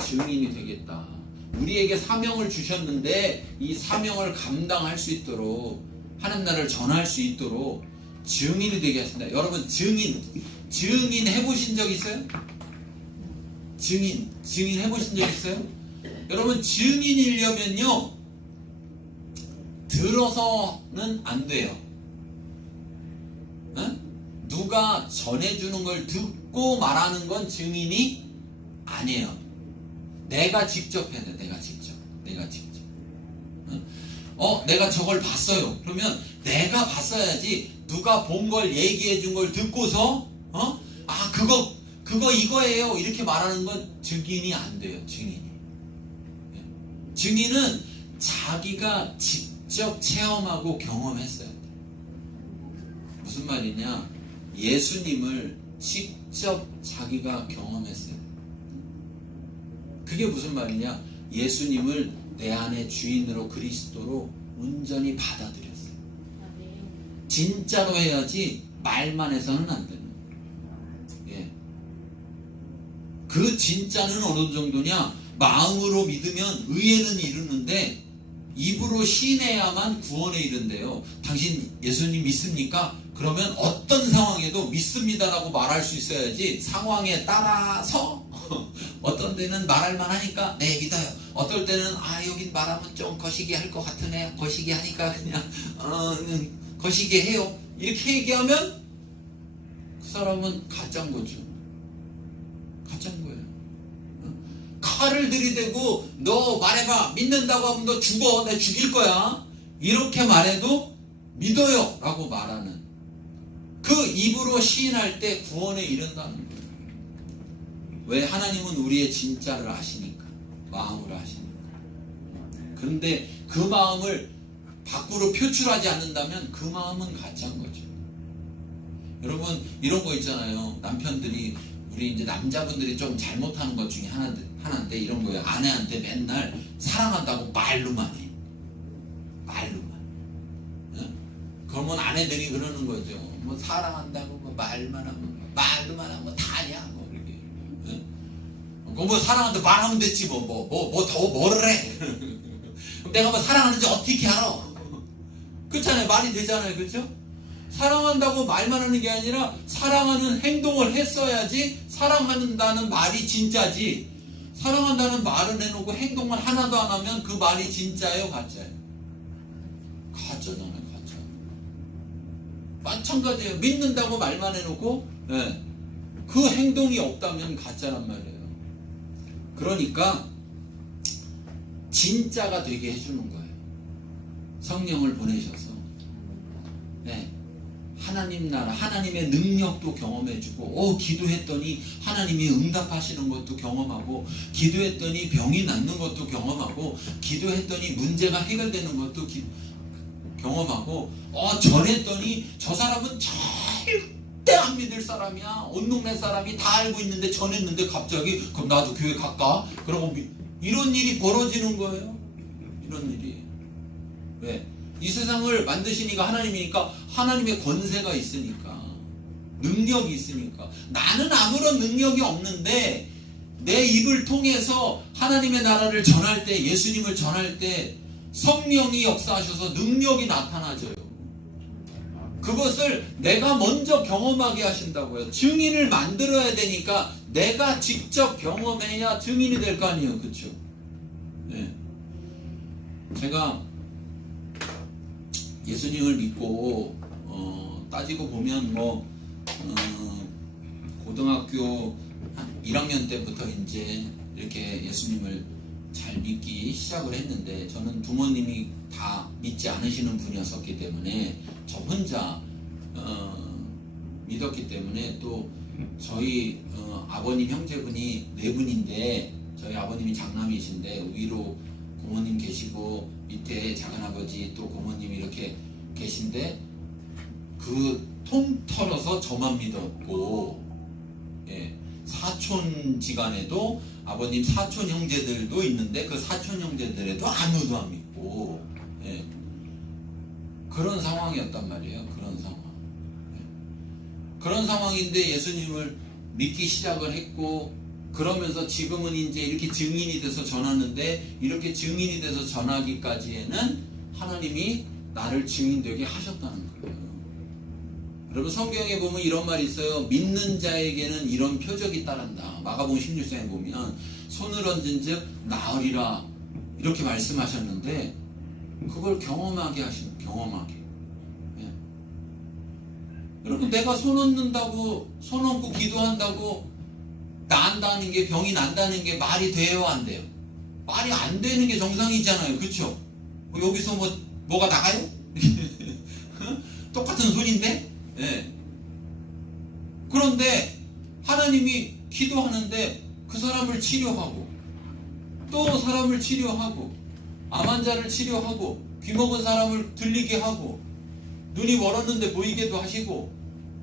증인이 되겠다. 우리에게 사명을 주셨는데 이 사명을 감당할 수 있도록 하나님 나라를 전할 수 있도록 증인이 되게 하신다. 여러분 증인 해보신 적 있어요? 증인 해보신 적 있어요? 여러분 증인이려면요 들어서는 안 돼요. 응? 누가 전해주는 걸 듣고 말하는 건 증인이 아니에요. 내가 직접 해야 돼. 내가 직접. 응? 내가 저걸 봤어요. 그러면 내가 봤어야지. 누가 본 걸 얘기해 준 걸 듣고서 그거 이거예요 이렇게 말하는 건 증인이 안 돼요. 증인은 자기가 직접 체험하고 경험했어야 돼. 무슨 말이냐? 예수님을 직접 자기가 경험했어요. 그게 무슨 말이냐? 예수님을 내 안에 주인으로 그리스도로 온전히 받아들였어요. 진짜로 해야지 말만 해서는 안 되는 거예요. 예. 그 진짜는 어느 정도냐? 마음으로 믿으면 의에는 이르는데 입으로 시인해야만 구원에 이른대요. 당신 예수님 믿습니까? 그러면 어떤 상황에도 믿습니다라고 말할 수 있어야지 상황에 따라서 어떤 때는 말할만 하니까 네 믿어요. 어떨 때는 여긴 말하면 좀 거시기 할 것 같으네. 거시기 하니까 그냥 거시기 해요. 이렇게 얘기하면 그 사람은 가짜인 거죠. 가짜인 거예요. 칼을 들이대고 너 말해봐 믿는다고 하면 너 죽어. 내가 죽일 거야. 이렇게 말해도 믿어요 라고 말하는 그 입으로 시인할 때 구원에 이른다는 거예요. 왜? 하나님은 우리의 진짜를 아시니까. 마음으로 아시니까. 그런데 그 마음을 밖으로 표출하지 않는다면 그 마음은 가짜인 거죠. 여러분 이런 거 있잖아요. 남편들이 우리 이제 남자분들이 좀 잘못하는 것 중에 하나인데 이런 거예요. 아내한테 맨날 사랑한다고 말로만 해. 말로만. 응? 그러면 아내들이 그러는 거죠. 뭐 사랑한다고 뭐 말로만 하면 다냐 뭐 이렇게. 응? 뭐 사랑한다고 말하면 됐지 뭐 더 뭐를 해. 그럼 내가 뭐 사랑하는지 어떻게 알아? 그렇잖아요. 말이 되잖아요. 그렇죠? 사랑한다고 말만 하는 게 아니라 사랑하는 행동을 했어야지 사랑한다는 말이 진짜지. 사랑한다는 말을 해놓고 행동을 하나도 안 하면 그 말이 진짜예요? 가짜예요? 가짜잖아요. 가짜. 마찬가지예요. 믿는다고 말만 해놓고 그 행동이 없다면 가짜란 말이에요. 그러니까 진짜가 되게 해주는 거예요. 성령을 보내셔서 하나님 나라, 하나님의 능력도 경험해주고 기도했더니 하나님이 응답하시는 것도 경험하고 기도했더니 병이 낫는 것도 경험하고 기도했더니 문제가 해결되는 것도 경험하고 전했더니 저 사람은 절대 안 믿을 사람이야. 온 동네 사람이 다 알고 있는데 전했는데 갑자기 그럼 나도 교회 갈까? 그러고 이런 일이 벌어지는 거예요. 이런 일이. 왜? 이 세상을 만드시니까 하나님이니까 하나님의 권세가 있으니까 능력이 있으니까 나는 아무런 능력이 없는데 내 입을 통해서 하나님의 나라를 전할 때, 예수님을 전할 때 성령이 역사하셔서 능력이 나타나져요. 그것을 내가 먼저 경험하게 하신다고요. 증인을 만들어야 되니까 내가 직접 경험해야 증인이 될 거 아니에요. 그렇죠? 네. 제가 예수님을 믿고 따지고 보면 고등학교 1학년 때부터 이제 이렇게 예수님을 잘 믿기 시작을 했는데, 저는 부모님이 다 믿지 않으시는 분이었었기 때문에 저 혼자 믿었기 때문에, 또 저희 아버님 형제분이 4분인데 저희 아버님이 장남이신데 위로 고모님 계시고 밑에 작은아버지 또 고모님 이렇게 계신데, 그 통틀어서 저만 믿었고, 예, 사촌지간에도 아버님 사촌 형제들도 있는데 그 사촌 형제들에도 아무도 안 믿고, 예, 그런 상황이었단 말이에요. 그런 상황. 예. 그런 상황인데 예수님을 믿기 시작을 했고, 그러면서 지금은 이제 이렇게 증인이 돼서 전하는데, 이렇게 증인이 돼서 전하기까지에는 하나님이 나를 증인되게 하셨다는 거예요. 여러분, 성경에 보면 이런 말이 있어요. 믿는 자에게는 이런 표적이 따른다. 마가복음 16장에 보면 손을 얹은 즉 나으리라 이렇게 말씀하셨는데, 그걸 경험하게 하시는, 경험하게. 예. 여러분, 내가 손 얹는다고, 손 얹고 기도한다고 난다는 게, 병이 난다는 게 말이 돼요, 안 돼요? 말이 안 되는 게 정상이잖아요. 그렇죠? 여기서 뭐가 나가요? 똑같은 소리인데? 예. 그런데 하나님이 기도하는데 그 사람을 치료하고, 또 사람을 치료하고, 암 환자를 치료하고, 귀 먹은 사람을 들리게 하고, 눈이 멀었는데 보이게도 하시고,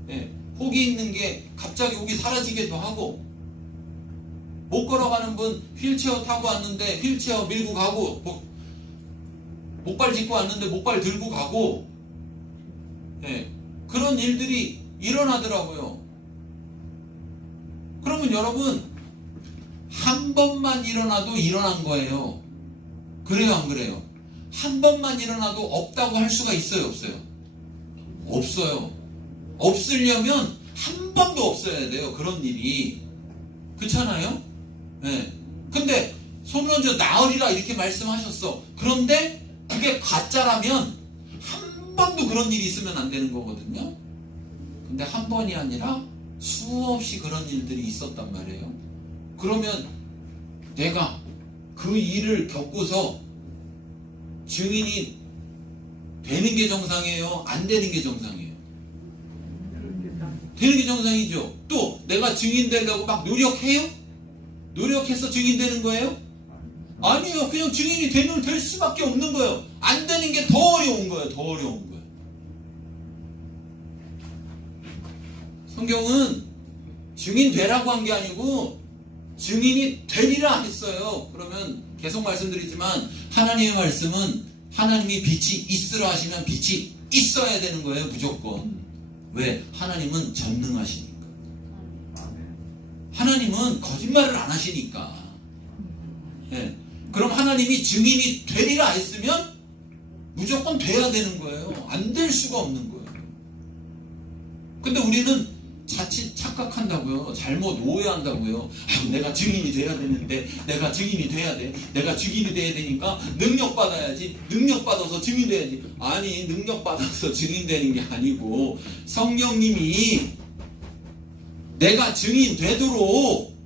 예. 혹이 있는 게 갑자기 혹이 사라지게도 하고, 못 걸어가는 분 휠체어 타고 왔는데 휠체어 밀고 가고, 목발 짚고 왔는데 목발 들고 가고, 예. 그런 일들이 일어나더라고요. 그러면 여러분, 한 번만 일어나도 일어난 거예요. 그래요, 안 그래요? 한 번만 일어나도 없다고 할 수가 있어요, 없어요? 없어요. 없으려면 한 번도 없어야 돼요, 그런 일이. 그렇잖아요? 네. 근데 손 얹어 나으리라 이렇게 말씀하셨어. 그런데 그게 가짜라면 한 번도 그런 일이 있으면 안 되는 거거든요. 근데 한 번이 아니라 수없이 그런 일들이 있었단 말이에요. 그러면 내가 그 일을 겪고서 증인이 되는 게 정상이에요? 안 되는 게 정상이에요? 되는 게 정상이죠. 또 내가 증인 되려고 막 노력해요? 노력해서 증인 되는 거예요? 아니요. 그냥 증인이 될 수밖에 없는 거예요. 안 되는 게 더 어려운 거예요. 더 어려운 거예요. 성경은 증인 되라고 한 게 아니고 증인이 되리라 했어요. 그러면 계속 말씀드리지만, 하나님의 말씀은 하나님이 빛이 있으라 하시면 빛이 있어야 되는 거예요. 무조건. 왜? 하나님은 전능하시니까. 하나님은 거짓말을 안 하시니까. 네. 그럼 하나님이 증인이 되리라 했으면 무조건 돼야 되는 거예요. 안 될 수가 없는 거예요. 근데 우리는 자칫 착각한다고요. 잘못 오해한다고요. 내가 증인이 돼야 되는데, 내가 증인이 돼야 돼. 내가 증인이 돼야 되니까 능력 받아야지. 능력 받아서 증인 돼야지. 아니, 능력 받아서 증인 되는 게 아니고, 성령님이 내가 증인 되도록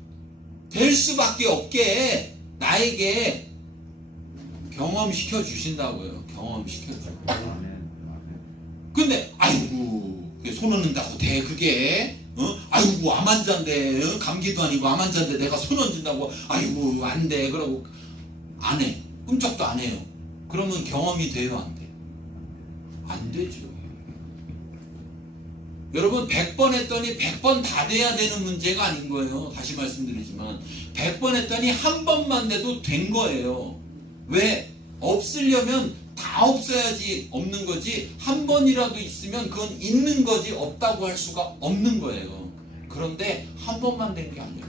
될 수밖에 없게 나에게 경험시켜 주신다고요. 경험시켜 주고. 근데 아이고, 손 얹는다고 돼 그게? 아이고, 암 환자인데, 감기도 아니고 암 환자인데 내가 손 얹는다고, 아이고 안 돼. 그러고 안 해. 꿈쩍도 안 해요. 그러면 경험이 돼요, 안 돼? 안 되죠. 여러분, 100번 했더니 100번 다 돼야 되는 문제가 아닌 거예요. 다시 말씀드리지만 100번 했더니 한 번만 돼도 된 거예요. 왜? 없으려면 다 없어야지 없는 거지, 한 번이라도 있으면 그건 있는 거지 없다고 할 수가 없는 거예요. 그런데 한 번만 된 게 아니에요.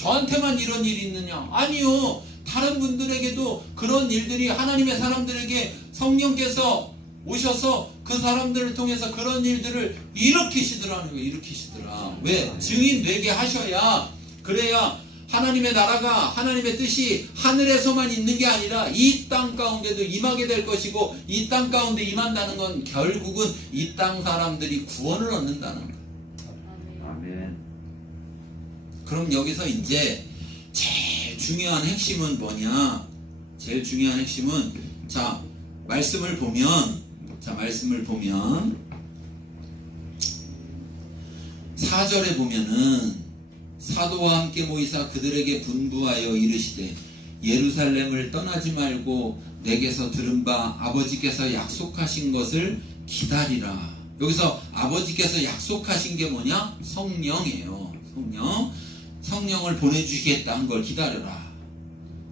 저한테만 이런 일이 있느냐? 아니요. 다른 분들에게도 그런 일들이 하나님의 사람들에게 성령께서 오셔서 그 사람들을 통해서 그런 일들을 일으키시더라는 거예요. 일으키시더라. 왜? 증인 되게 하셔야, 그래야 하나님의 나라가, 하나님의 뜻이 하늘에서만 있는 게 아니라 이 땅 가운데도 임하게 될 것이고, 이 땅 가운데 임한다는 건 결국은 이 땅 사람들이 구원을 얻는다는 거예요. 아멘. 그럼 여기서 이제 제일 중요한 핵심은 뭐냐? 제일 중요한 핵심은, 자, 말씀을 보면 4절에 보면은, 사도와 함께 모이사 그들에게 분부하여 이르시되 예루살렘을 떠나지 말고 내게서 들은 바 아버지께서 약속하신 것을 기다리라. 여기서 아버지께서 약속하신 게 뭐냐? 성령이에요. 성령을 보내주시겠다 한 걸 기다려라.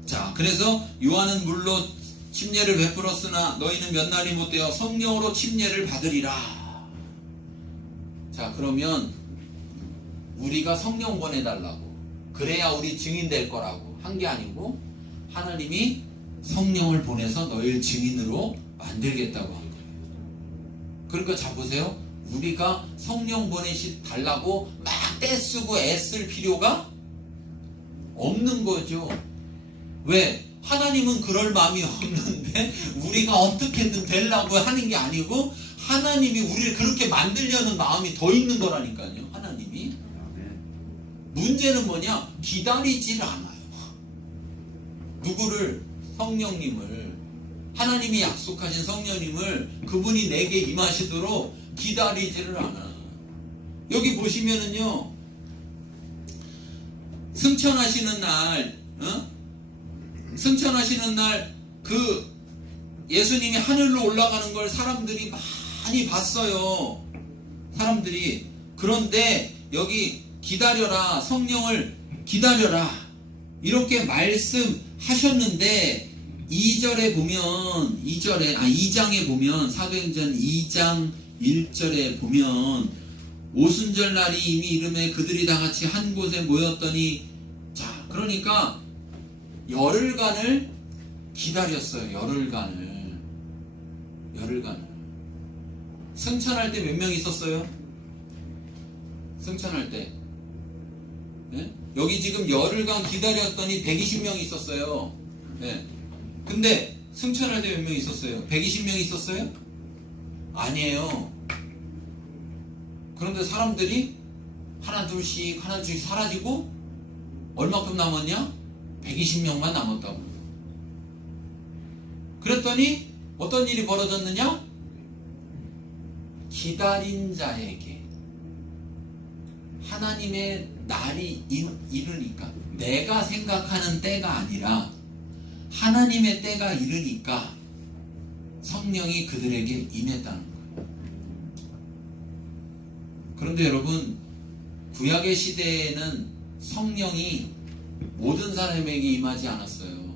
자, 그래서 요한은 물로 침례를 베풀었으나 너희는 몇 날이 못되어 성령으로 침례를 받으리라. 자, 그러면 우리가 성령 보내달라고, 그래야 우리 증인 될 거라고 한 게 아니고, 하나님이 성령을 보내서 너희를 증인으로 만들겠다고 한 거예요. 그러니까 자, 보세요. 우리가 성령 보내달라고 막 떼쓰고 애쓸 필요가 없는 거죠. 왜? 하나님은 그럴 마음이 없는데 우리가 어떻게든 되려고 하는 게 아니고, 하나님이 우리를 그렇게 만들려는 마음이 더 있는 거라니까요. 하나님이. 문제는 뭐냐? 기다리질 않아요. 누구를? 성령님을. 하나님이 약속하신 성령님을, 그분이 내게 임하시도록 기다리지를 않아. 여기 보시면은요, 승천하시는 날, 그 예수님이 하늘로 올라가는 걸 사람들이 많이 봤어요. 사람들이. 그런데 여기 기다려라, 성령을 기다려라, 이렇게 말씀하셨는데 2장에 보면, 사도행전 2장 1절에 보면, 오순절 날이 이미 이름에 그들이 다 같이 한 곳에 모였더니, 자, 그러니까 열흘간을 기다렸어요. 열흘간을. 승천할 때 몇 명 있었어요? 승천할 때. 네? 여기 지금 열흘간 기다렸더니 120명 있었어요. 네. 근데 승천할 때 몇 명 있었어요? 120명 있었어요? 아니에요. 그런데 사람들이 하나 둘씩 사라지고 얼마큼 남았냐? 120명만 남았다고. 그랬더니 어떤 일이 벌어졌느냐? 기다린 자에게 하나님의 날이 이르니까, 내가 생각하는 때가 아니라 하나님의 때가 이르니까 성령이 그들에게 임했다는 거예요. 그런데 여러분, 구약의 시대에는 성령이 모든 사람에게 임하지 않았어요.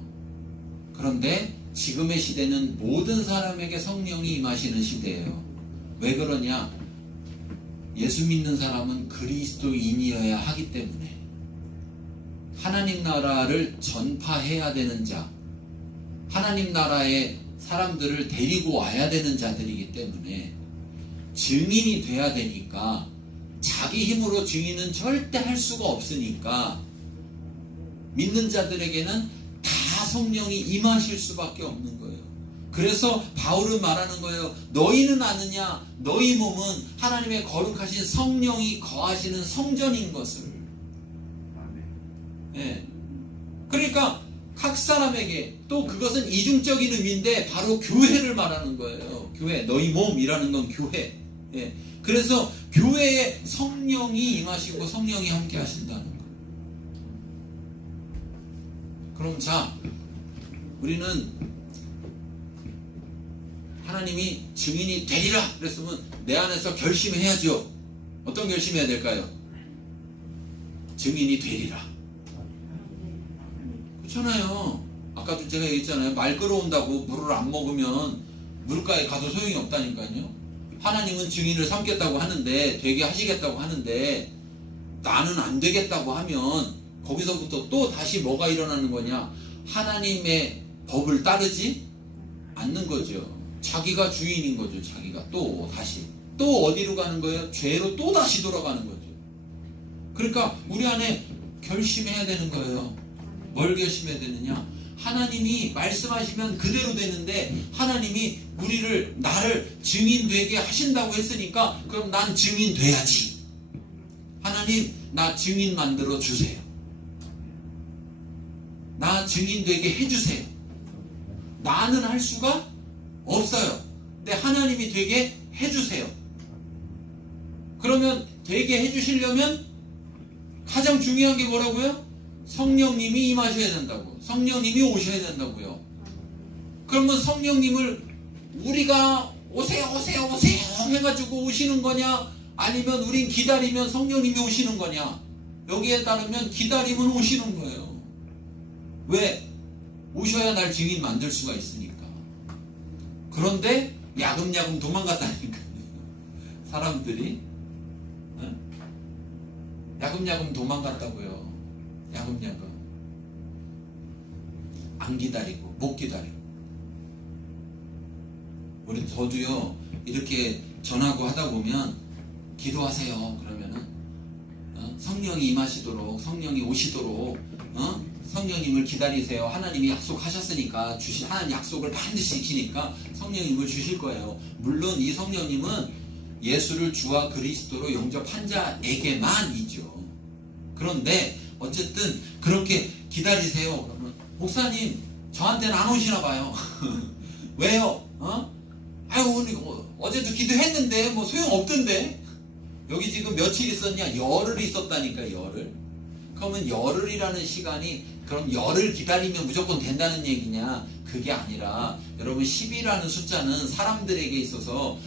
그런데 지금의 시대는 모든 사람에게 성령이 임하시는 시대예요. 왜 그러냐? 예수 믿는 사람은 그리스도인이어야 하기 때문에, 하나님 나라를 전파해야 되는 자, 하나님 나라의 사람들을 데리고 와야 되는 자들이기 때문에 증인이 돼야 되니까, 자기 힘으로 증인은 절대 할 수가 없으니까 믿는 자들에게는 다 성령이 임하실 수밖에 없는 거예요. 그래서 바울은 말하는 거예요. 너희는 아느냐? 너희 몸은 하나님의 거룩하신 성령이 거하시는 성전인 것을. 예. 그러니까 각 사람에게, 또 그것은 이중적인 의미인데 바로 교회를 말하는 거예요. 교회, 너희 몸이라는 건 교회. 예. 그래서 교회에 성령이 임하시고 성령이 함께 하신다는 거예요. 그럼 자, 우리는 하나님이 증인이 되리라 그랬으면 내 안에서 결심해야죠. 어떤 결심해야 될까요? 증인이 되리라. 그렇잖아요. 아까도 제가 얘기했잖아요. 말 끌어온다고 물을 안 먹으면 물가에 가도 소용이 없다니까요. 하나님은 증인을 삼겠다고 하는데, 되게 하시겠다고 하는데, 나는 안 되겠다고 하면 거기서부터 또 다시 뭐가 일어나는 거냐? 하나님의 법을 따르지 않는 거죠. 자기가 주인인 거죠. 자기가 또 다시 또 어디로 가는 거예요? 죄로 또 다시 돌아가는 거죠. 그러니까 우리 안에 결심해야 되는 거예요. 뭘 결심해야 되느냐? 하나님이 말씀하시면 그대로 되는데 하나님이 나를 증인 되게 하신다고 했으니까 그럼 난 증인 돼야지. 하나님 나 증인 만들어 주세요. 나 증인 되게 해주세요. 나는 할 수가 없어요. 근데 하나님이 되게 해주세요. 그러면 되게 해주시려면 가장 중요한 게 뭐라고요? 성령님이 임하셔야 된다고. 성령님이 오셔야 된다고요. 그러면 성령님을 우리가 오세요 해가지고 오시는 거냐? 아니면 우린 기다리면 성령님이 오시는 거냐? 여기에 따르면 기다리면 오시는 거예요. 왜? 오셔야 날 증인 만들 수가 있으니까. 그런데 야금야금 도망갔다니까요. 사람들이 야금야금 도망갔다고요. 야금야금 안 기다리고 못 기다리고. 우리 저도요 이렇게 전하고 하다 보면 기도하세요 그러면은 성령이 임하시도록 성령이 오시도록 성령님을 기다리세요. 하나님이 약속하셨으니까 하나님 약속을 반드시 지키니까 성령님을 주실 거예요. 물론 이 성령님은 예수를 주와 그리스도로 영접한 자에게만이죠. 그런데 어쨌든 그렇게 기다리세요. 그러면 목사님 저한테는 안 오시나 봐요. 왜요? 아유 어제도 기도했는데 뭐 소용없던데. 여기 지금 며칠 있었냐? 열흘 있었다니까. 열흘. 그러면 열흘이라는 시간이 그럼 열흘 기다리면 무조건 된다는 얘기냐? 그게 아니라 여러분 10이라는 숫자는 사람들에게 있어서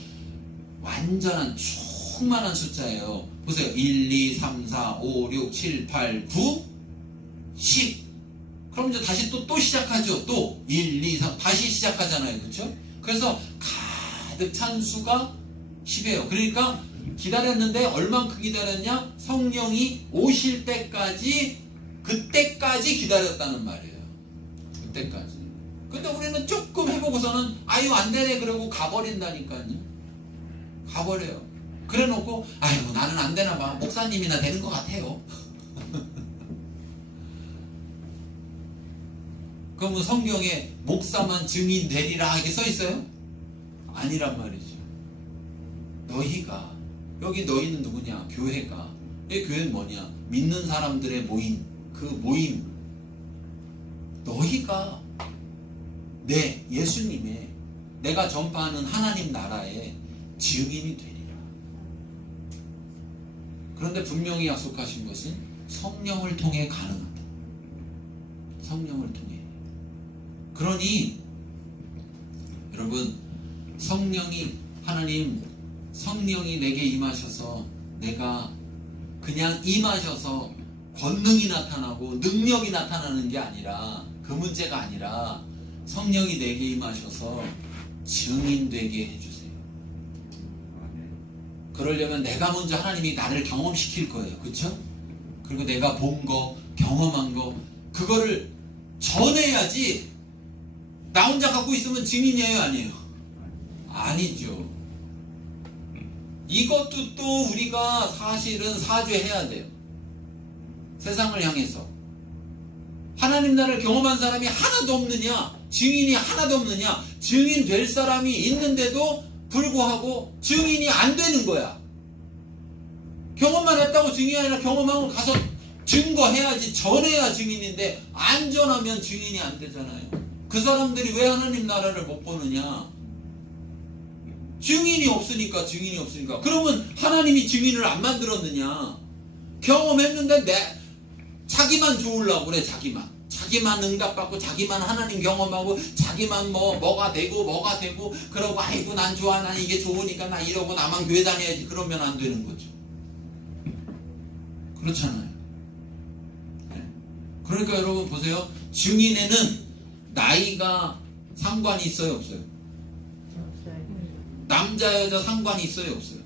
완전한 충만한 숫자예요. 보세요. 1, 2, 3, 4, 5, 6, 7, 8, 9, 10. 그럼 이제 다시 또 시작하죠. 또 1, 2, 3 다시 시작하잖아요. 그렇죠? 그래서 가득 찬 수가 10이에요. 그러니까 기다렸는데 얼만큼 기다렸냐? 성령이 오실 때까지 그때까지 기다렸다는 말이에요. 그때까지. 근데 우리는 조금 해보고서는 아유 안 되네 그러고 가버린다니까요. 가버려요. 그래 놓고 아이고 나는 안 되나 봐. 목사님이나 되는 것 같아요. 그러면 성경에 목사만 증인 되리라 이렇게 써 있어요? 아니란 말이죠. 너희가 여기 너희는 누구냐? 교회가. 이 교회는 뭐냐? 믿는 사람들의 모임. 그 모임. 너희가 예수님의 내가 전파하는 하나님 나라의 증인이 되리라. 그런데 분명히 약속하신 것은 성령을 통해 가능하다. 성령을 통해. 그러니 여러분 성령이 내게 임하셔서 내가 그냥 임하셔서 권능이 나타나고 능력이 나타나는 게 아니라 그 문제가 아니라 성령이 내게 임하셔서 증인되게 해주세요. 그러려면 내가 먼저 하나님이 나를 경험시킬 거예요. 그렇죠? 그리고 내가 본 거, 경험한 거 그거를 전해야지. 나 혼자 갖고 있으면 증인이에요? 아니에요? 아니죠. 이것도 또 우리가 사실은 사죄해야 돼요. 세상을 향해서. 하나님 나라를 경험한 사람이 하나도 없느냐? 증인이 하나도 없느냐? 증인 될 사람이 있는데도 불구하고 증인이 안 되는 거야. 경험만 했다고 증인이 아니라 경험하고 가서 증거해야지. 전해야 증인인데 안 전하면 증인이 안 되잖아요. 그 사람들이 왜 하나님 나라를 못 보느냐? 증인이 없으니까. 그러면 하나님이 증인을 안 만들었느냐? 경험했는데 자기만 좋으려고 그래. 자기만 응답받고 자기만 하나님 경험하고 자기만 뭐가 되고 그러고 아이고 난 좋아. 난 이게 좋으니까 나 이러고 나만 교회 다녀야지. 그러면 안 되는 거죠. 그렇잖아요. 네. 그러니까 여러분 보세요. 증인에는 나이가 상관이 있어요? 없어요? 남자 여자 상관이 있어요? 없어요?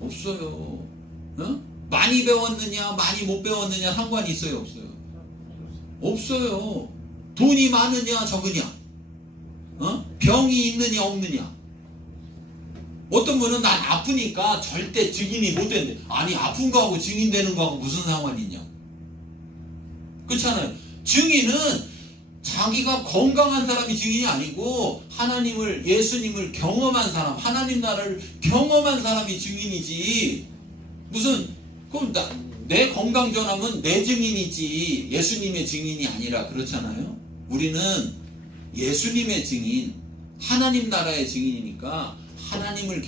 없어요. 많이 배웠느냐 많이 못 배웠느냐 상관이 있어요 없어요? 없어요. 돈이 많으냐 적으냐, 병이 있느냐 없느냐. 어떤 분은 난 아프니까 절대 증인이 못 된대. 아니 아픈 거하고 증인되는 거하고 무슨 상관이 있냐. 그렇잖아요. 증인은 자기가 건강한 사람이 증인이 아니고 하나님을, 예수님을 경험한 사람, 하나님 나라를 경험한 사람이 증인이지. 무슨 그럼 내 건강 전하면 내 증인이지 예수님의 증인이 아니라. 그렇잖아요. 우리는 예수님의 증인, 하나님 나라의 증인이니까 하나님을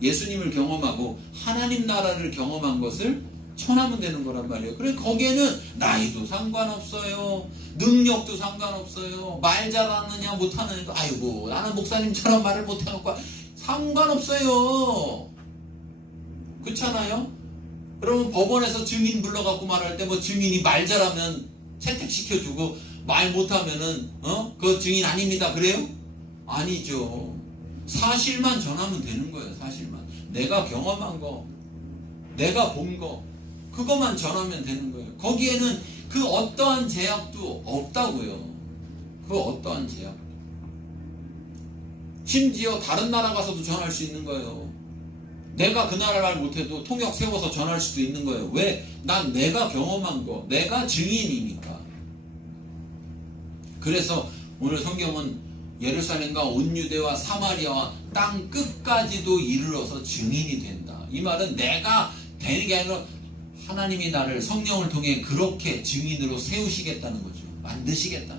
예수님을 경험하고 하나님 나라를 경험한 것을 전하면 되는 거란 말이에요. 그래 거기에는 나이도 상관없어요. 능력도 상관없어요. 말 잘하느냐 못하느냐, 아이고 나는 목사님처럼 말을 못해갖고 상관없어요. 그렇잖아요. 그러면 법원에서 증인 불러갖고 말할 때 뭐 증인이 말 잘하면 채택시켜주고 말 못하면은 그 증인 아닙니다 그래요? 아니죠. 사실만 전하면 되는 거예요. 사실만. 내가 경험한 거, 내가 본 거, 그것만 전하면 되는 거예요. 거기에는 그 어떠한 제약도 없다고요. 그 어떠한 제약. 심지어 다른 나라 가서도 전할 수 있는 거예요. 내가 그 나라 말 못해도 통역 세워서 전할 수도 있는 거예요. 왜? 난 내가 경험한 거, 내가 증인이니까. 그래서 오늘 성경은 예루살렘과 온 유대와 사마리아와 땅 끝까지도 이르러서 증인이 된다. 이 말은 내가 되는 게 아니라 하나님이 나를 성령을 통해 그렇게 증인으로 세우시겠다는 거죠. 만드시겠다.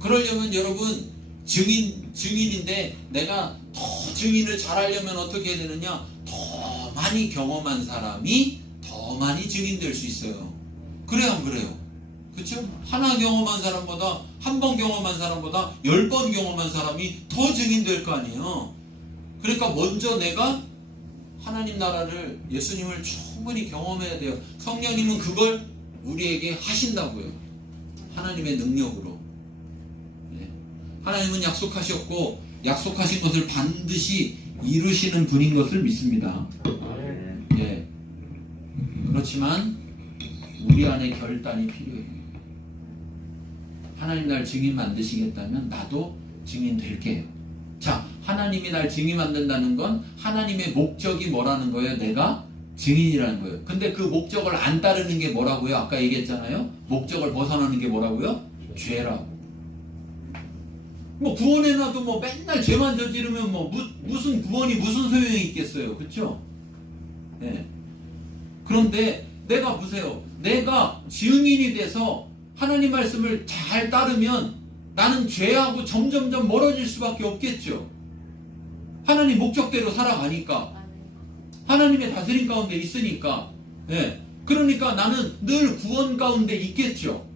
그러려면 여러분 증인인데 내가 더 증인을 잘하려면 어떻게 해야 되느냐? 더 많이 경험한 사람이 더 많이 증인될 수 있어요. 그래요 안 그래요? 그렇죠? 하나 경험한 사람보다, 한 번 경험한 사람보다 10번 경험한 사람이 더 증인될 거 아니에요. 그러니까 먼저 내가 하나님 나라를, 예수님을 충분히 경험해야 돼요. 성령님은 그걸 우리에게 하신다고요. 하나님의 능력으로. 네. 하나님은 약속하셨고 약속하신 것을 반드시 이루시는 분인 것을 믿습니다. 예. 그렇지만 우리 안에 결단이 필요해요. 하나님 날 증인 만드시겠다면 나도 증인 될게요. 자, 하나님이 날 증인 만든다는 건 하나님의 목적이 뭐라는 거예요? 내가 증인이라는 거예요. 근데 그 목적을 안 따르는 게 뭐라고요? 아까 얘기했잖아요. 목적을 벗어나는 게 뭐라고요? 죄라고. 뭐 구원해놔도 뭐 맨날 죄만 저지르면 뭐 무슨 구원이 무슨 소용이 있겠어요. 그렇죠? 네. 그런데 내가 보세요. 내가 증인이 돼서 하나님 말씀을 잘 따르면 나는 죄하고 점점점 멀어질 수밖에 없겠죠. 하나님 목적대로 살아가니까, 하나님의 다스림 가운데 있으니까. 네. 그러니까 나는 늘 구원 가운데 있겠죠.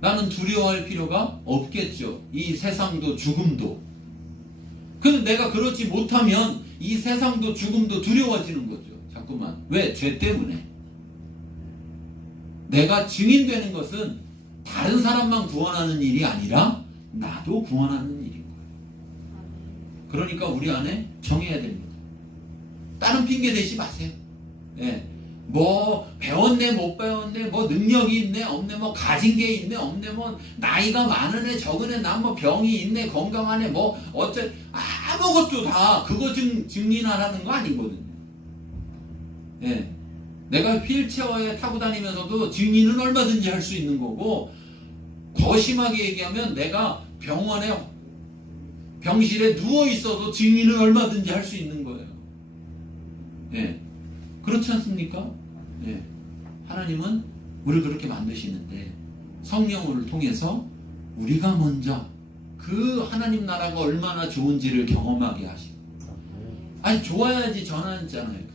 나는 두려워할 필요가 없겠죠. 이 세상도 죽음도. 근데 내가 그렇지 못하면 이 세상도 죽음도 두려워지는 거죠. 자꾸만. 왜? 죄 때문에. 내가 증인되는 것은 다른 사람만 구원하는 일이 아니라 나도 구원하는 일인 거예요. 그러니까 우리 안에 정해야 됩니다. 다른 핑계 대지 마세요. 예. 뭐 배웠네 못 배웠네, 뭐 능력이 있네 없네, 뭐 가진 게 있네 없네, 뭐 나이가 많으네 적으네, 난 뭐 병이 있네 건강하네, 뭐 아무것도 다 그거 증인하라는 거 아니거든요. 예. 내가 휠체어에 타고 다니면서도 증인은 얼마든지 할 수 있는 거고, 더 심하게 얘기하면 내가 병원에 병실에 누워 있어도 증인은 얼마든지 할 수 있는 거예요. 예. 그렇지 않습니까? 예. 하나님은 우리를 그렇게 만드시는데 성령을 통해서 우리가 먼저 그 하나님 나라가 얼마나 좋은지를 경험하게 하시고, 아니 좋아야지 전하잖아요.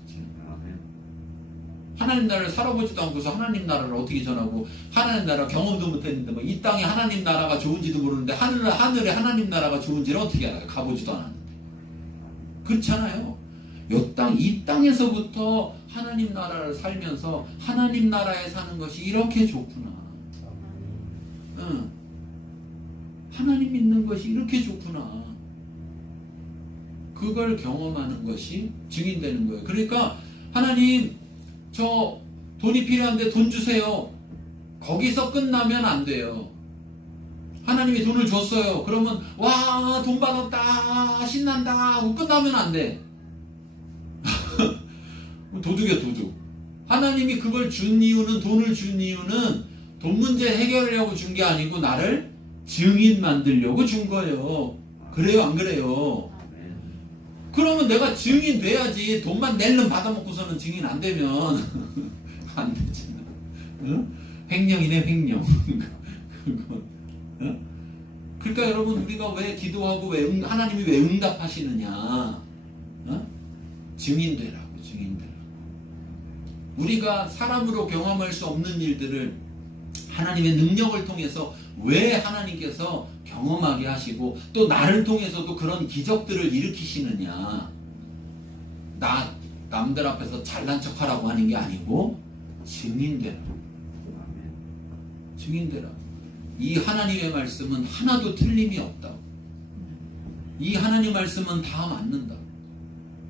하나님 나라를 살아보지도 않고서 하나님 나라를 어떻게 전하고, 하나님 나라 경험도 못했는데 뭐 이 땅에 하나님 나라가 좋은지도 모르는데 하늘에 하나님 나라가 좋은지를 어떻게 알아요? 가보지도 않았는데. 그렇잖아요. 이 땅에서부터 하나님 나라를 살면서 하나님 나라에 사는 것이 이렇게 좋구나. 하나님 믿는 것이 이렇게 좋구나. 그걸 경험하는 것이 증인되는 거예요. 그러니까 하나님 저 돈이 필요한데 돈 주세요. 거기서 끝나면 안 돼요. 하나님이 돈을 줬어요. 그러면 와, 돈 받았다, 신난다 하고 끝나면 안 돼. 도둑이야, 도둑. 하나님이 그걸 준 이유는, 돈을 준 이유는 돈 문제 해결하려고 준 게 아니고 나를 증인 만들려고 준 거예요. 그래요, 안 그래요? 그러면 내가 증인 돼야지. 돈만 낼름 받아먹고서는 증인 안 되면 안 되지. 응? 횡령이네, 횡령. 그건. 응? 그러니까 여러분, 우리가 왜 기도하고 하나님이 왜 응답하시느냐? 응? 증인되라고, 증인되라고. 우리가 사람으로 경험할 수 없는 일들을 하나님의 능력을 통해서 왜 하나님께서 경험하게 하시고 또 나를 통해서도 그런 기적들을 일으키시느냐. 남들 앞에서 잘난 척하라고 하는 게 아니고 증인되라고. 증인되라고. 이 하나님의 말씀은 하나도 틀림이 없다고. 이 하나님 말씀은 다 맞는다.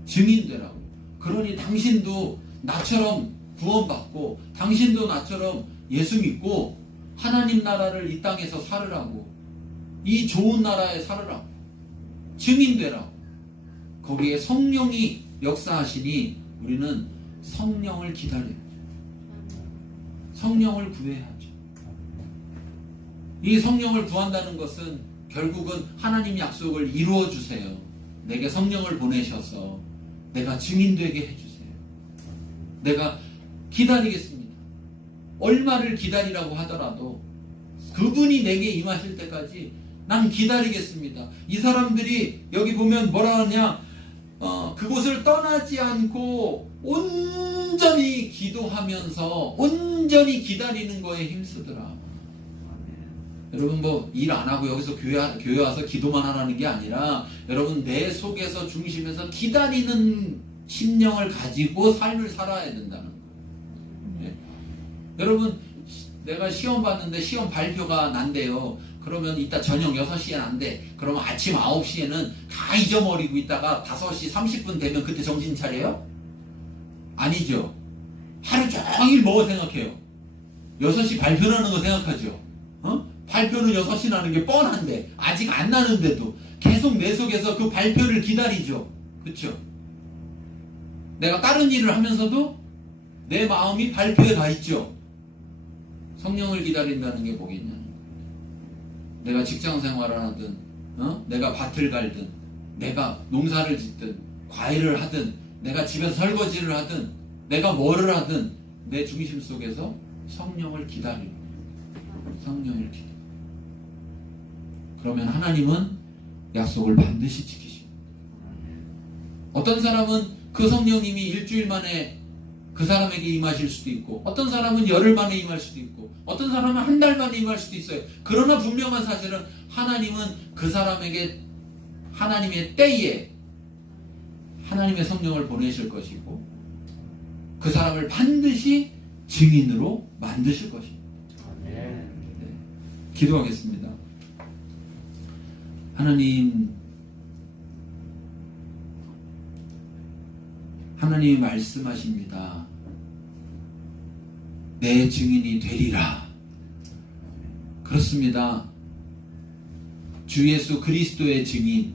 증인되라고. 그러니 당신도 나처럼 구원받고 당신도 나처럼 예수 믿고 하나님 나라를 이 땅에서 살으라고. 이 좋은 나라에 살으라고. 증인되라고. 거기에 성령이 역사하시니 우리는 성령을 기다려요. 성령을 구해야죠. 이 성령을 구한다는 것은 결국은 하나님 약속을 이루어 주세요. 내게 성령을 보내셔서 내가 증인되게 해주세요. 내가 기다리겠습니다. 얼마를 기다리라고 하더라도 그분이 내게 임하실 때까지 난 기다리겠습니다. 이 사람들이 여기 보면 뭐라 하냐, 그곳을 떠나지 않고 온전히 기도하면서 온전히 기다리는 거에 힘쓰더라. 여러분 뭐 일 안 하고 여기서 교회 와서 기도만 하라는 게 아니라 여러분 내 속에서 중심에서 기다리는 심령을 가지고 삶을 살아야 된다는 거예요. 네. 여러분 내가 시험 봤는데 시험 발표가 난대요. 그러면 이따 저녁 6시에 난대. 그러면 아침 9시에는 다 잊어버리고 있다가 5시 30분 되면 그때 정신 차려요? 아니죠. 하루 종일 뭐 생각해요? 6시 발표 나는 거 생각하죠. 발표는 6시 나는 게 뻔한데 아직 안 나는데도 계속 내 속에서 그 발표를 기다리죠. 그렇죠? 내가 다른 일을 하면서도 내 마음이 발표에 가 있죠. 성령을 기다린다는 게 뭐겠냐. 내가 직장 생활을 하든 내가 밭을 갈든 내가 농사를 짓든 과일을 하든 내가 집에서 설거지를 하든 내가 뭐를 하든 내 중심 속에서 성령을 기다리는 거예요. 성령을 기다려. 그러면 하나님은 약속을 반드시 지키십니다. 어떤 사람은 그 성령님이 일주일 만에 그 사람에게 임하실 수도 있고 어떤 사람은 열흘 만에 임할 수도 있고 어떤 사람은 한 달 만에 임할 수도 있어요. 그러나 분명한 사실은 하나님은 그 사람에게 하나님의 때에 하나님의 성령을 보내실 것이고 그 사람을 반드시 증인으로 만드실 것입니다. 네. 기도하겠습니다. 하나님이 말씀하십니다. 내 증인이 되리라. 그렇습니다. 주 예수 그리스도의 증인,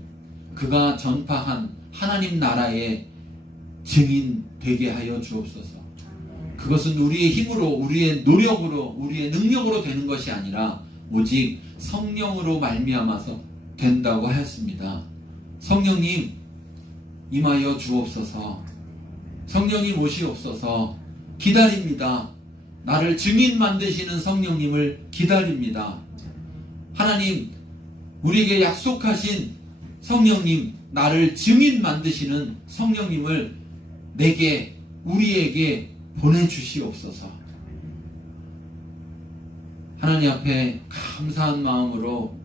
그가 전파한 하나님 나라의 증인 되게 하여 주옵소서. 그것은 우리의 힘으로, 우리의 노력으로, 우리의 능력으로 되는 것이 아니라 오직 성령으로 말미암아서 된다고 하였습니다. 성령님 임하여 주옵소서. 성령님 오시옵소서. 기다립니다. 나를 증인 만드시는 성령님을 기다립니다. 하나님, 우리에게 약속하신 성령님, 나를 증인 만드시는 성령님을 내게, 우리에게 보내주시옵소서. 하나님 앞에 감사한 마음으로